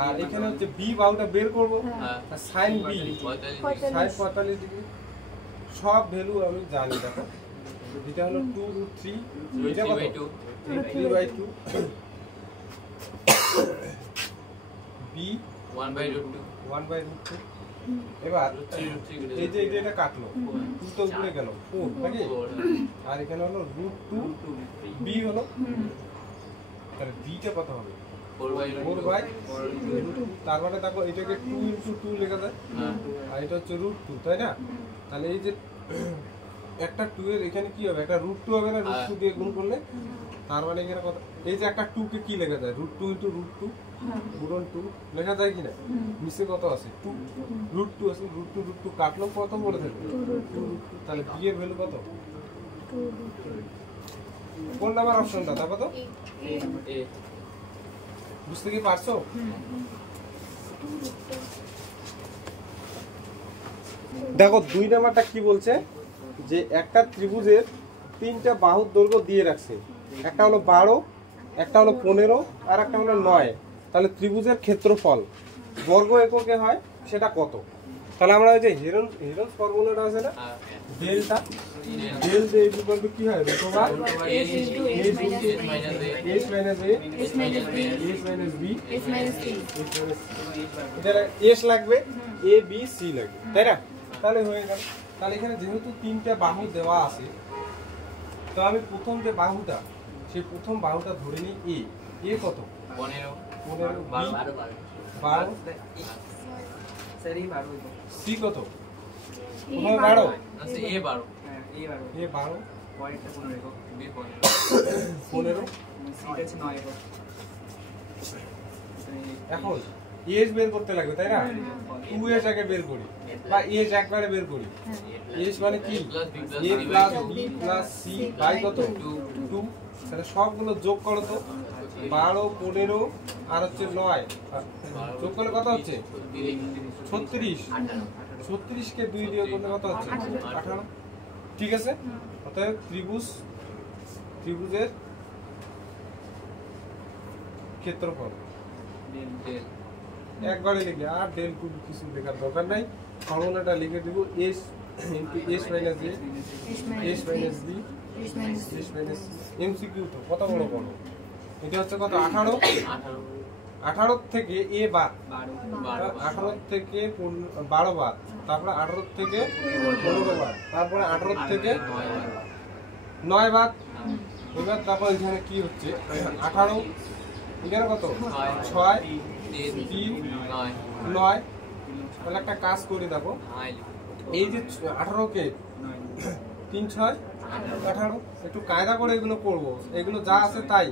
আর এখানে হচ্ছে b বাহুটা বের করব আর sin b sin 45 ডিগ্রি। সব ভ্যালু আমি জানি, দেখো এটা হলো 2√3, এটা কত 3/2, b 1/√2। এবার এই যে এটা কাটলো 2 তো উপরে গেল 4 নাকি, আর এখানে হলো √2, b হলো, তাহলে b টা কত হবে 4/√2। তার মানে দেখো এটাকে 2 × 2 লেখা যায়, আর এটা হচ্ছে √2, তাই না? তাহলে এই যে একটা 2 এর এখানে কি হবে, একটা √2 হবে না, √2 দিয়ে গুণ করলে, তার মানে এখানে কত, এই যে একটা 2 কে কি লেখা যায় √2 × √2 গুণন 2 লেখা যায় কিনা, নিচে কত আছে 2 √2 আছে, √2 কাটলো কত পড়ে থাকবে 2√2। তাহলে b এর ভ্যালু কত, কোন নাম্বার অপশনটা দেখো তো, বুঝতে কি পারছো? দেখো 2 নাম্বারটা কি বলছে যে একটা ত্রিভুজের তিনটা বাহুর দৈর্ঘ্য দিয়ে রাখছে, একটা হলো 12, একটা হলো 15 আর একটা হলো 9। তাহলে ত্রিভুজের ক্ষেত্রফল বর্গ এককে হয় সেটা কত? তাহলে আমরা ওই যে হেরন ফর্মুলাটা আছে না, হ্যাঁ ডেলটা ডেল যে ইকুয়াল টু কি হয়, root over S into H minus A. h minus a S minus B. h minus b S minus C. এটা s লাগবে, a b c লাগবে, তাই না? তাহলে হয়ে গেল। তাহলে এখানে যেহেতু তিনটা বাহু দেওয়া আছে, তো আমি প্রথম যে বাহুটা, সেই প্রথম বাহুটা ধরে নিই a। a কত? 15 15, b 12, c কত? E 12, আচ্ছা এ 12 a 12, বি 15। 15 এখন এজ বের করতে লাগবে, তাই না? 2s আগে বের করি বা এজ একবারে বের করি। এজ মানে কি? a plus b plus c by কত? 2। তাহলে সবগুলো যোগ করো তো, 12, 15 আর হচ্ছে 9, যোগ করলে কত হচ্ছে? 36। 36 কে 2 দিয়ে করলে কত হচ্ছে? 18। ঠিক আছে? অতএব ত্রিভুজের ক্ষেত্রফল একবারে লিখে, আর ডেল কিছু লেখার দরকার নাই। ফর্মুলাটা লিখে দিব, s into s minus a s minus b S minus C. s minus MCQ তো কত বড় বড়। এটা হচ্ছে কত? 18। 18 থেকে a বাদ, 18 থেকে 12 বাদ, তারপরে 18 থেকে 15 বাদ, তারপরে 18 থেকে 9 বাদ। এবার তারপর এখানে কি হচ্ছে? 18 এখানে কত? 6 3 9। তাহলে একটা কাজ করে দেখো, এই যে 18 কে 3 6 18, একটু কায়দা করে এগুলো করবো, এগুলো যা আছে তাই।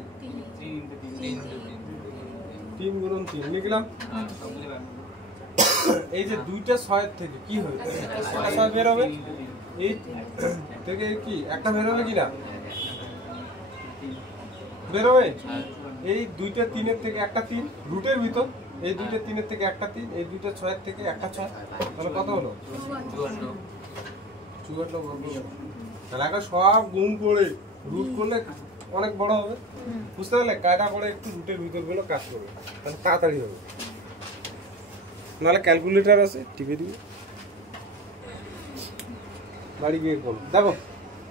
3 গুণন 3 লিখলাম। এই যে দুইটা 6 থেকে কি হবে? একটা 6 বের হবে, এই থেকে কি একটা বের হবে কিনা? বের হবে। এই দুইটা 3 থেকে একটা 3 রুটের ভিতর, এই দুইটা 3 থেকে একটা 3, এই দুইটা 6 থেকে একটা 6, তাহলে কত হলো? 54 বর্গ। তাহলে এখন সব গুণ করে রুট করলে অনেক বড় হবে, বুঝতে পারলে? কায়দা করে একটু রুটের ভিতর গুলো কাজ করবে, তাহলে তাড়াতাড়ি হবে। নাহলে ক্যালকুলেটর আছে, টিপে দিবে, বাড়ি বের করো। দেখো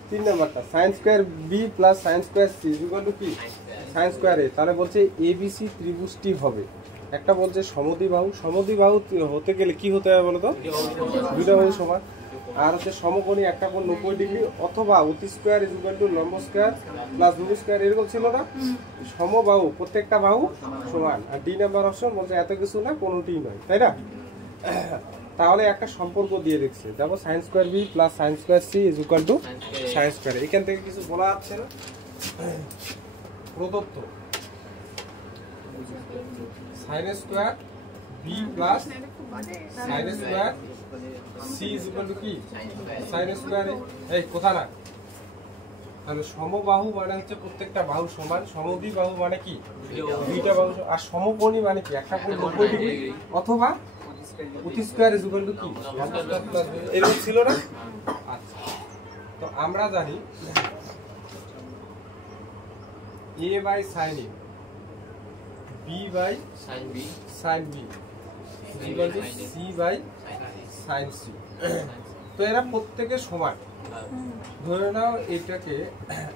3 নাম্বারটা, sin square b plus sin square c equal to কি? sin square a। তাহলে বলছে abc ত্রিভুজটি হবে, একটা বলছে সমদ্বিবাহু। সমদ্বিবাহু হতে গেলে কি হতে হবে বলো তো? দুইটা বাহু সমান, আর হচ্ছে সমকোণী, একটা কোণ 90 ডিগ্রি, অথবা অতি স্কয়ার ইজ ইকুয়াল টু লম্ব স্কয়ার প্লাস ভূমি স্কয়ার, এরকম ছিল না? সমবাহু, প্রত্যেকটা বাহু সমান। আর ডি নাম্বার অপশন বলছে এত কিছু না, কোনোটিই নয়, তাই না? তাহলে একটা সম্পর্ক দিয়ে দেখছে, দেখো sin square b plus sin square c is equal two sin square. এখান থেকে কিছু বলা যাচ্ছে না, প্রদত্ত sin square b plus sin square c is equal to কি? sin square a। এই কথা না, তাহলে সমবাহু মানে হচ্ছে প্রত্যেকটা বাহু সমান, সমদ্বিবাহু মানে কি? দুইটা বাহু। আর সমকোণী মানে কি? একটা কোণ 90 ডিগ্রি, অথবা অতি স্কয়ার ইজ ইকুয়াল টু কি? এরকম ছিল না? আচ্ছা, তো আমরা জানি a by sin a, b by sin b sin b equal to c by sin c। তো এরা প্রত্যেকে সমান। ধরে নাও এটাকে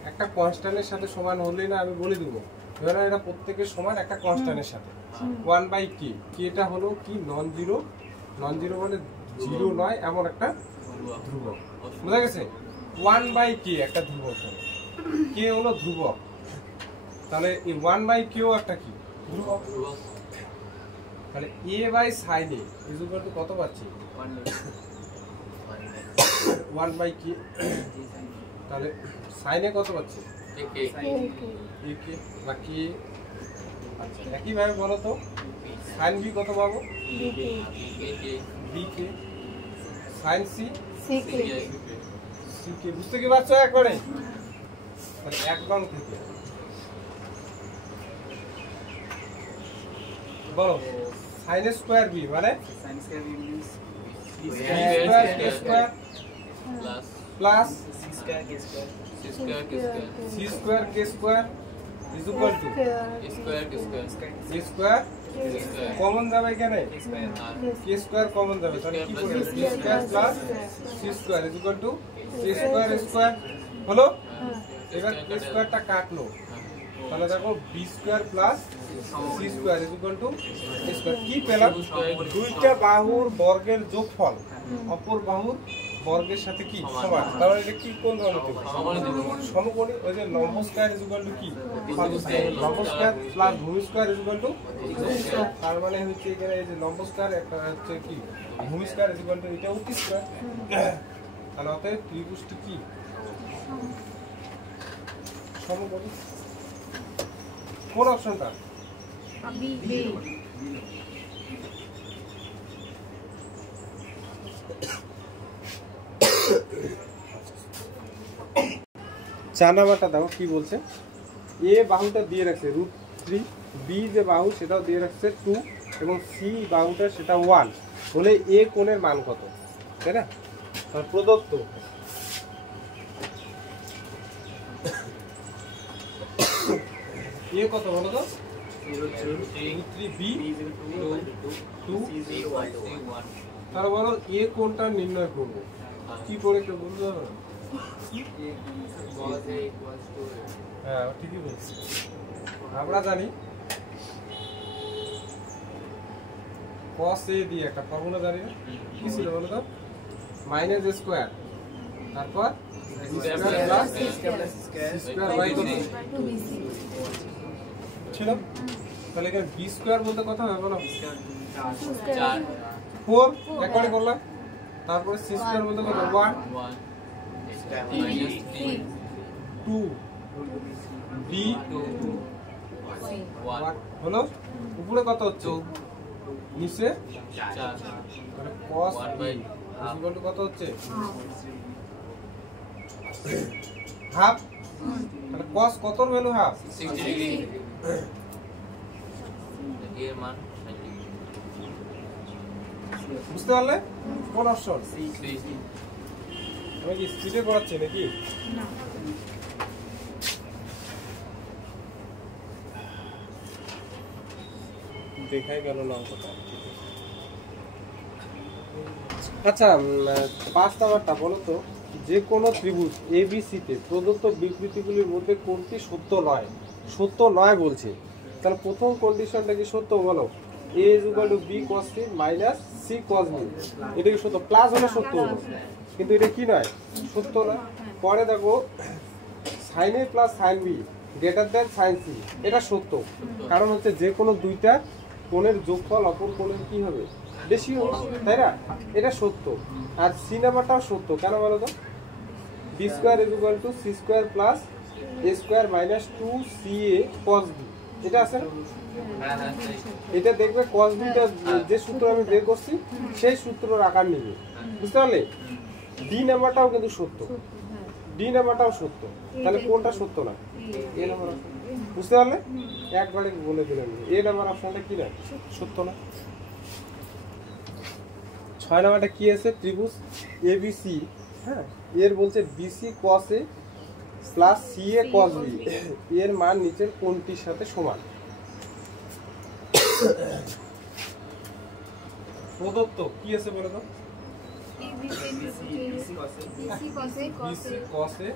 একটা কনস্ট্যান্টের সাথে সমান হলে না, আমি বলে দেবো, ধরে নাও এটা প্রত্যেকে সমান একটা কনস্ট্যান্টের সাথে, 1/k। এটা হলো কি? Non zero. নন জিরো মানে জিরো নয় এমন একটা ধ্রুবক, বুঝা গেছে? 1/k একটা ধ্রুবক হলো, k হলো ধ্রুবক। তাহলে এই 1/k ও একটা কি? ধ্রুবক। তাহলে a by sin a is equal to কত পাচ্ছি? 1/k। তাহলে sin a কত পাচ্ছি? ak Okay. ak বা k। আচ্ছা, একইভাবে বলো তো sin b কত পাবো? BK. bk। sin c CK. ck। বুঝতে কি পারছো একবারে? তাহলে একদম থেকে বলো sin স্কয়ার b মানে sin square b means square k square plus c square k square c square k square is equal to square a square common যাবে এখানে কে স্কয়ার কমন যাবে তাহলে কি করবে b square plus c square is equal to k square square হলো এবার k স্কয়ারটা কাটলো তাহলে দেখো b square plus c square is equal to a square কি পেলাম দুইটা বাহুর বর্গের যোগফল অপর বাহুর বর্গের সাথে কি সমান তাহলে এটা কি কোন ধরনের সমকোণী ওই যে লম্ব স্কয়ার ইজ ইকুয়াল টু কি লম্ব স্কয়ার প্লাস ভূমি স্কয়ার ইজ ইকুয়াল টু তার মানে হচ্ছে এখানে এই যে লম্ব স্কয়ার একটা হচ্ছে কি ভূমি স্কয়ার ইজ ইকুয়াল টু এটা অতি স্কয়ার তাহলে অতএব ত্রিভুজটি কি সমকোণী কোন অপশনটা বি বি 4 নাম্বারটা দেখো কি বলছে এ বাহুটা দিয়ে রাখছে √3 বি যে বাহু সেটাও দিয়ে রাখছে 2 এবং সি বাহুটা সেটা 1 হলে এ কোণের মান কত তাই না তাহলে প্রদত্ত এ কত বলো তো √3 বি 2 তাহলে বলো এ কোণটা নির্ণয় করব কি করে কেউ বলতে পারবে না হ্যাঁ ঠিকই বলছি আমরা জানি cos a দিয়ে একটা ফর্মুলা জানি না কি ছিল বলো তো মাইনাস a স্কয়ার তারপর ছিল তাহলে এখানে b স্কয়ার বলতে কথা হবে বলো 4 একবারে করলাম তারপরে c স্কয়ার বলতে কথা 1 2 b 1 হলো উপরে কত হচ্ছে নিচে 4 মানে cos ইকুয়াল টু কত হচ্ছে হাফ তাহলে cos কত ভ্যালু হাফ 60 ডিগ্রি এর মান বুঝতে পারলে কোন অপশন 60 আমি কি স্পিডে করাচ্ছি নাকি না দেখাই গেল না অঙ্কটা আচ্ছা 5 নাম্বারটা বলো তো যে কোনো ত্রিভুজ ABC তে প্রদত্ত বিকৃতিগুলির মধ্যে কোনটি সত্য নয় বলছে তাহলে প্রথম কন্ডিশনটা কি সত্য বলো a = b cos c - c cos b এটা কি সত্য প্লাস হলে সত্য হলো কিন্তু এটা কি নয় সত্য না পরে দেখো sin a + sin b > sin c এটা সত্য কারণ হচ্ছে যে কোনো দুইটা কোণের যোগফল অপর কোণের কি হবে বেশি হবে তাই না এটা সত্য আর সি নাম্বারটাও সত্য কেন বলো তো b² = c² + a² - 2ca cos b এটা আছে না এটা দেখবে cos b টা যে সূত্র আমি বের করছি সেই সূত্রের আকার নেবে বুঝতে পারলে ডি নাম্বারটাও কিন্তু সত্য ডি নাম্বারটাও সত্য তাহলে কোনটা সত্য না এ নাম্বার বুঝতে পারলে একবারে বলে দিলাম এ নাম্বার অপশনটা কি না সত্য না 6 নাম্বারটা কি আছে ত্রিভুজ ABC হ্যাঁ এর বলছে BC cos A + CA cos B এর মান নিচের কোনটির সাথে সমান প্রদত্ত কি আছে বলো তো BC cos A BC cos A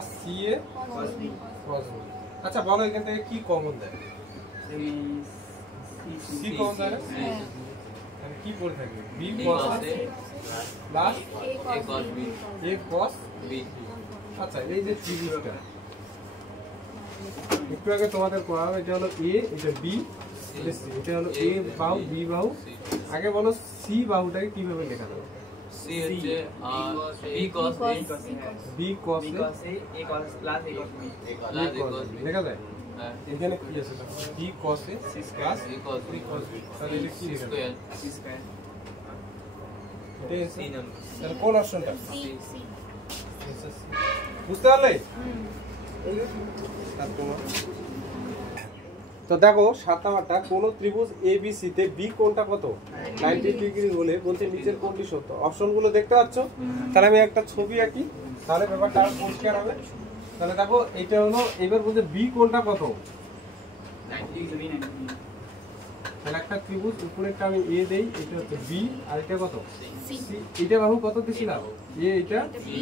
+ CA cos B আচ্ছা বলো এখান থেকে কি কমন দেয় C কমন দেয় তাহলে কি পড়ে থাকবে B cos A + a cos b A cos b আচ্ছা এই যে ত্রিভুজটা একটু আগে তোমাদের পড়ানো এটা হলো A এটা B এটা C এটা হলো A বাহু B বাহু আগে বলো C বাহুটাকে কিভাবে লেখা যাবে c হচ্ছে b cos a B cos A A cos plus A cos B লেখা যায় হ্যাঁ এখানে কি আছে B cos A plus a cos b তাহলে এটা কি লেখা যায় স্কয়ার C square এটাই আছে। 3 নম্বর তাহলে কোন অপশনটা C বুঝতে পারলে আর তোমার তো দেখো 7 নাম্বারটা কোন ত্রিভুজ ABC তে B কোণটা কত 90 ডিগ্রি হলে বলছে নিচের কোণটি সত্য অপশনগুলো দেখতে পাচ্ছ তাহলে আমি একটা ছবি আঁকি তাহলে ব্যাপারটা আরো পরিষ্কার হবে তাহলে দেখো এটা হলো এবার বলছে B কোণটা কত তাহলে একটা ত্রিভুজ উপরেরটা আমি এ দেই, এটা হচ্ছে বি, আর এটা কত সি। এটা বাহু কত দিছিলাম? এ, এটা বি,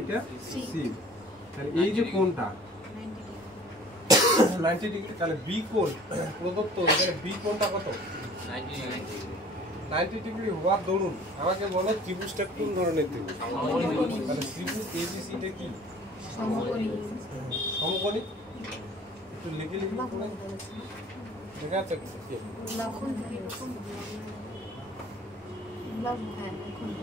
এটা সি। তাহলে এই যে কোণটা 90 ডিগ্রি, তাহলে বি কোণ প্রদত্ত, এখানে বি কোণটা কত? 90 ডিগ্রি হওয়ার দরুন আমাকে বলো ত্রিভুজটা কোন ধরনের ত্রিভুজ? তাহলে ত্রিভুজ এবিসি টা কি? সমকোণী। একটু লিখে লিখে পড়ে দেখা যাচ্ছে কি?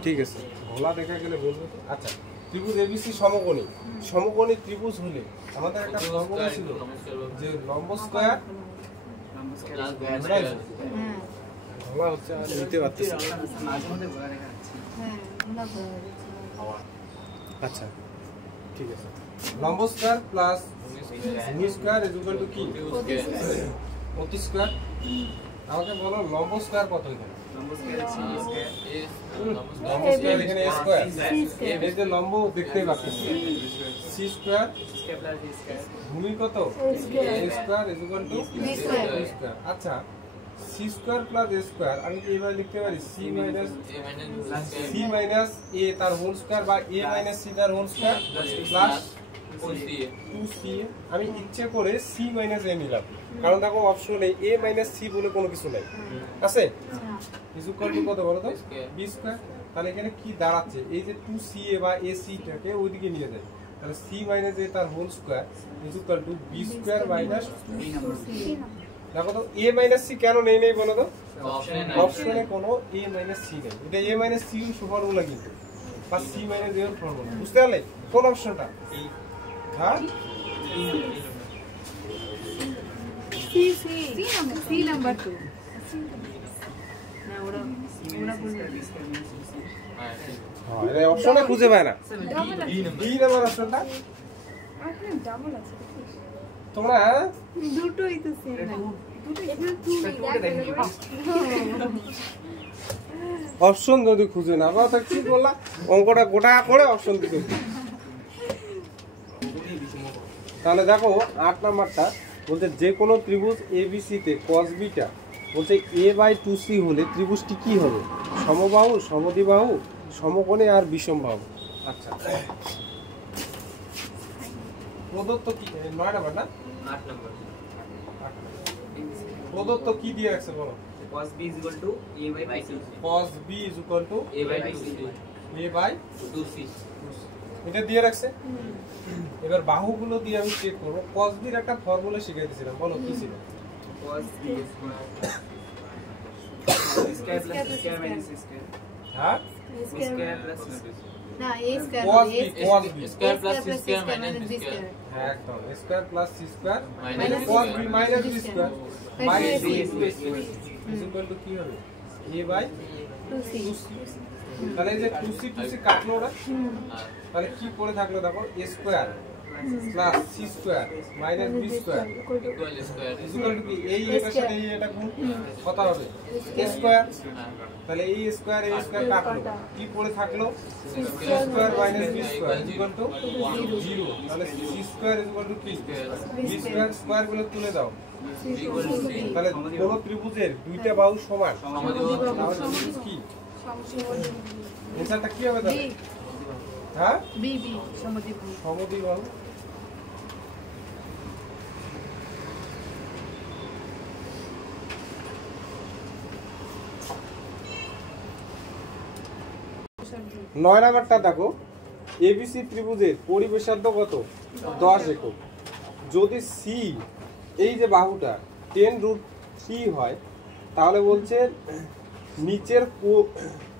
ঠিক আছে, ভোলা দেখা গেলে বলবো তো। আচ্ছা, ত্রিভুজ এবিসি সমকোণী। সমকোণী ত্রিভুজ হলে আমাদের একটা ফর্মুলা ছিল যে লম্ব স্কয়ার ভোলা হচ্ছে আর নিতে পারতেছি। আচ্ছা ঠিক আছে, লম্ব স্কয়ার প্লাস ভূমি স্কয়ার ইজ ইকুয়াল টু কি? অতি স্কয়ার। আমাকে বলো লম্ব স্কয়ার কত এখানে? লম্ব স্কয়ার এখানে a স্কয়ার। এই যে লম্ব দেখতেই পাচ্ছেন c স্কয়ার ভূমি কত? a square is equal to b square. আচ্ছা, c square plus a square আমি কি এইভাবে লিখতে পারি? c মাইনাস a তার হোল স্কয়ার বা a মাইনাস c তার হোল স্কয়ার প্লাস 2c। আমি ইচ্ছে করে c মাইনাস a নিলাম, কারণ দেখো অপশনে a মাইনাস c বলে কোনো কিছু নাই, আছে ইজ ইকুয়াল টু কত বলো তো? b square. তাহলে এখানে কি দাঁড়াচ্ছে? এই যে 2ca বা ac টাকে ওইদিকে নিয়ে যায়, তাহলে c মাইনাস a তার whole square is equal to b square minus 2c। দেখো তো a মাইনাস c কেন নেই নেই বলো তো? অপশনে কোনো a মাইনাস c নেই। এটা a মাইনাস c এর ফর্মুলা কিন্তু, বা c মাইনাস a এর ফর্মুলা, বুঝতে পারলে? কোন অপশনটা? হ্যাঁ C number 2 না ওরা বলে হ্যাঁ, এটা অপশনে খুঁজে পায় না। বি নাম্বার অপশনটা আপনি ডাবল আছে তোমরা দুটোই তো সেম না অপশন যদি খুঁজে না পাও তাহলে কি বললা? অঙ্কটা গোটা করে অপশন দিতে। তাহলে দেখো 8 নাম্বারটা বলতে যে কোনো ত্রিভুজ ABC তে cos β বলতে a/2c হলে ত্রিভুজটি কি হবে? সমবাহু, সমদ্বিবাহু, সমকোণী আর বিষমবাহু। আচ্ছা, প্রদত্ত কি 9 নাম্বার না 8 নম্বর প্রদত্ত কি দিয়ে রাখছে বলো? cos b is equal to a/2c cos b is equal to a/2c এটা দিয়ে রাখছে। এবার বাহুগুলো দিয়ে আমি চেক করব। cos b এর একটা ফর্মুলা শিখিয়ে দিয়েছিলাম, বলো কি ছিল? cos b is square plus square minus square হ্যাঁ square plus না a square cos b square plus c square minus b square হ্যাঁ একদম square plus c square minus cos b minus b square minus b b is equal to কি হবে? a/2c। 2c তাহলে এই যে 2c কাটলো না, তাহলে কি পড়ে থাকলো দেখো? a square plus c square minus b square equal square is equal to কি? এই এটার সাথে এই এটা গুণ কত হবে? a square. তাহলে এই স্কয়ার এই স্কয়ার কাটলো, কি পড়ে থাকলো? c square minus b square is equal two 0। তাহলে c square is equal to কি? b স্কয়ার স্কয়ার গুলো তুলে দাও। তাহলে কোন ত্রিভুজের দুইটা বাহু সমান, তাহলে ত্রিভুজ কি? এনসারটা কি হবে তাহলে? হ্যাঁ বি সমদ্বিবাহু সমদ্বিবাহু। নয় নাম্বারটা দেখো, এবিসি ত্রিভুজের পরিবেশার্ধ কত? 10 একক। যদি সি এই যে বাহুটা 10√3 হয়, তাহলে বলছে নিচের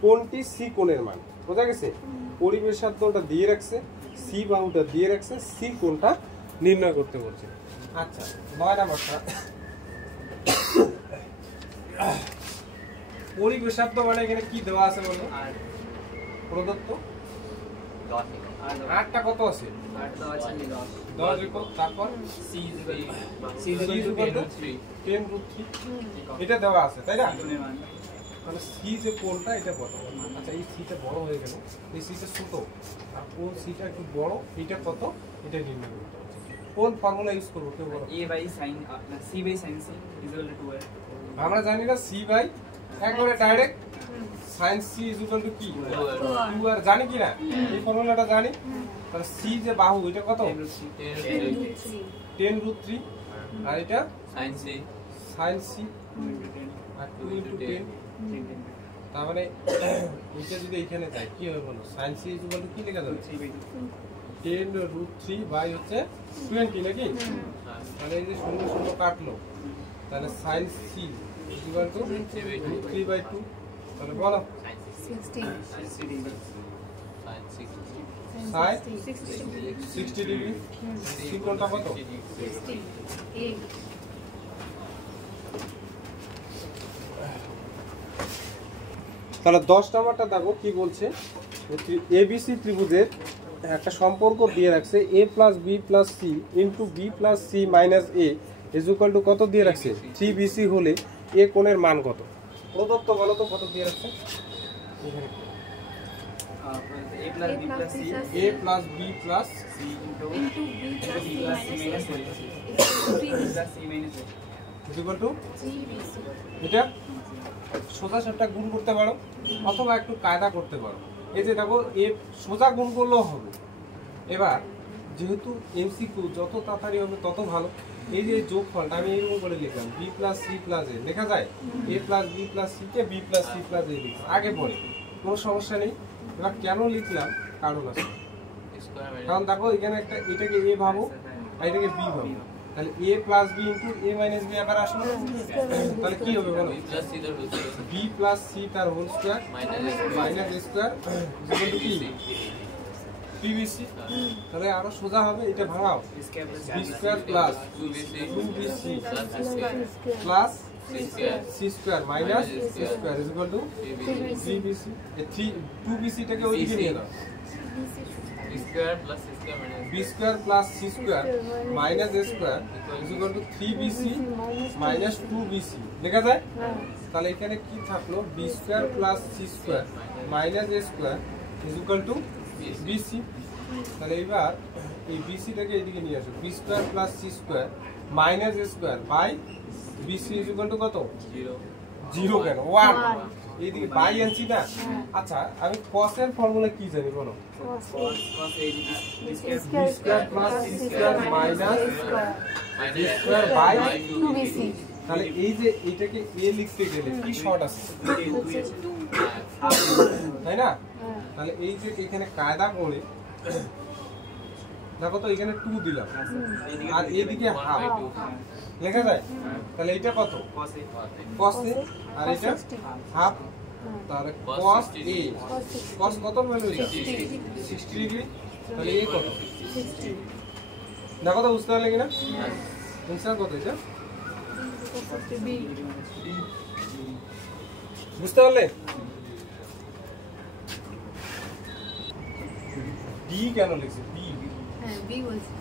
কোণটি সি কোণের মান। বোঝা গেছে? পরিবেশার্ধটা দিয়ে রাখছে, সি বাহুটা দিয়ে রাখছে, সি কোণটা নির্ণয় করতে বলছে। আচ্ছা, 9 নাম্বারটা পরিবেশার্ধ মানে এখানে কি দেওয়া আছে বলো? প্রদত্ত 8টা কত আছে? 10 একক। তারপর c is equal to 10√3 এটা দেওয়া আছে, তাই না? তাহলে সি যে কোণটা এটা বড়। আচ্ছা, এই সিটা বড় হয়ে গেল, এই সিটা ছোট, আর কোন সিটা একটু বড়, এটা কত? এটা নির্ণয় করতে হবে। কোন ফর্মুলা ইউজ করব কেউ বলো? A by sin C by sin C is equal to 2R. আমরা জানি না c বাই একবারে direct sin c is equal to কি 2 আর জানি কি না এই ফর্মুলাটা জানি তাহলে c যে বাহু এটা কত 10√3 আর এটা sin c sin c আর 2 * 10 তার মানে এটা যদি এখানে যায় কি হবে বলো sin c is equal to কি লেখা যাবে 10√3 বাই হচ্ছে 20 নাকি তাহলে এই যে 0 0 কাটলো তাহলে sin c is equal to 3/2 তাহলে বলো 60 60 ডিগ্রি c কোণটা কত 8 তাহলে 10 নাম্বারটা দেখো কি বলছে এবিসি ত্রিভুজের একটা সম্পর্ক দিয়ে রাখছে a + b + c * b + c - a = কত দিয়ে রাখছে 3bc হলে a কোণের মান কত প্রদত্ত বলো তো কত দিয়ে রাখছে এখানে A plus B plus C a + b + C into into b plus c minus C minus 1 1 is plus C minus 1. = 3bc এটা সোজা সাপটা গুণ করতে পারো অথবা একটু কায়দা করতে পারো এই যে দেখো এ সোজা গুণ করলেও হবে এবার যেহেতু এমসিকিউ যত তাড়াতাড়ি হবে তত ভালো এই যে যোগফলটা আমি এইরকম করে লিখলাম b + c + a লেখা যায় a + b + c K b + c + a লিখি আগে পরে কোনো সমস্যা নেই এবার কেন লিখলাম কারণ আছে কারণ দেখো এখানে একটা এটাকে a ভাবো আর এটাকে b ভাবো তাহলে a + b * a - b আবার আসলো তাহলে কি হবে বলো b + c তার whole square minus a square equal to কি 3bc তাহলে আরো সোজা হবে এটা ভাঙাও B square plus b square plus 2bc plus c square minus a square equal to 3bc এই 2bc টাকে ওইদিকে নিয়ে নাও b square plus c square minus a square equal to 3bc minus 2bc লেখা যায় তাহলে এখানে কি থাকলো b square plus c square minus a square equal two bc তাহলে এবার এই bc টাকে এদিকে নিয়ে আসো b square plus c square minus a square by bc equal to কত 0 কেন 1 এইদিকে বাই আনছি না আচ্ছা আমি cos এর ফর্মুলা কি জানি বলো cos A B square b square plus c square minus b square by 2bc তাহলে এই যে এটাকে a লিখতে গেলে কি শর্ট আছে তাই না তাহলে এই যে এখানে কায়দা করে দেখো তো এখানে 2 দিলাম আর এদিকে হাফ লেখা যায় তাহলে এটা কত cos a আর এটা হাফ তাহলে cos a cos কত ভ্যালু এটা 60 ডিগ্রি তাহলে a কত দেখো তো বুঝতে পারলে কিনা आंसर কত এটা b বুঝতে পারলে ডি কেন লিখছে বি হ্যাঁ b বলছি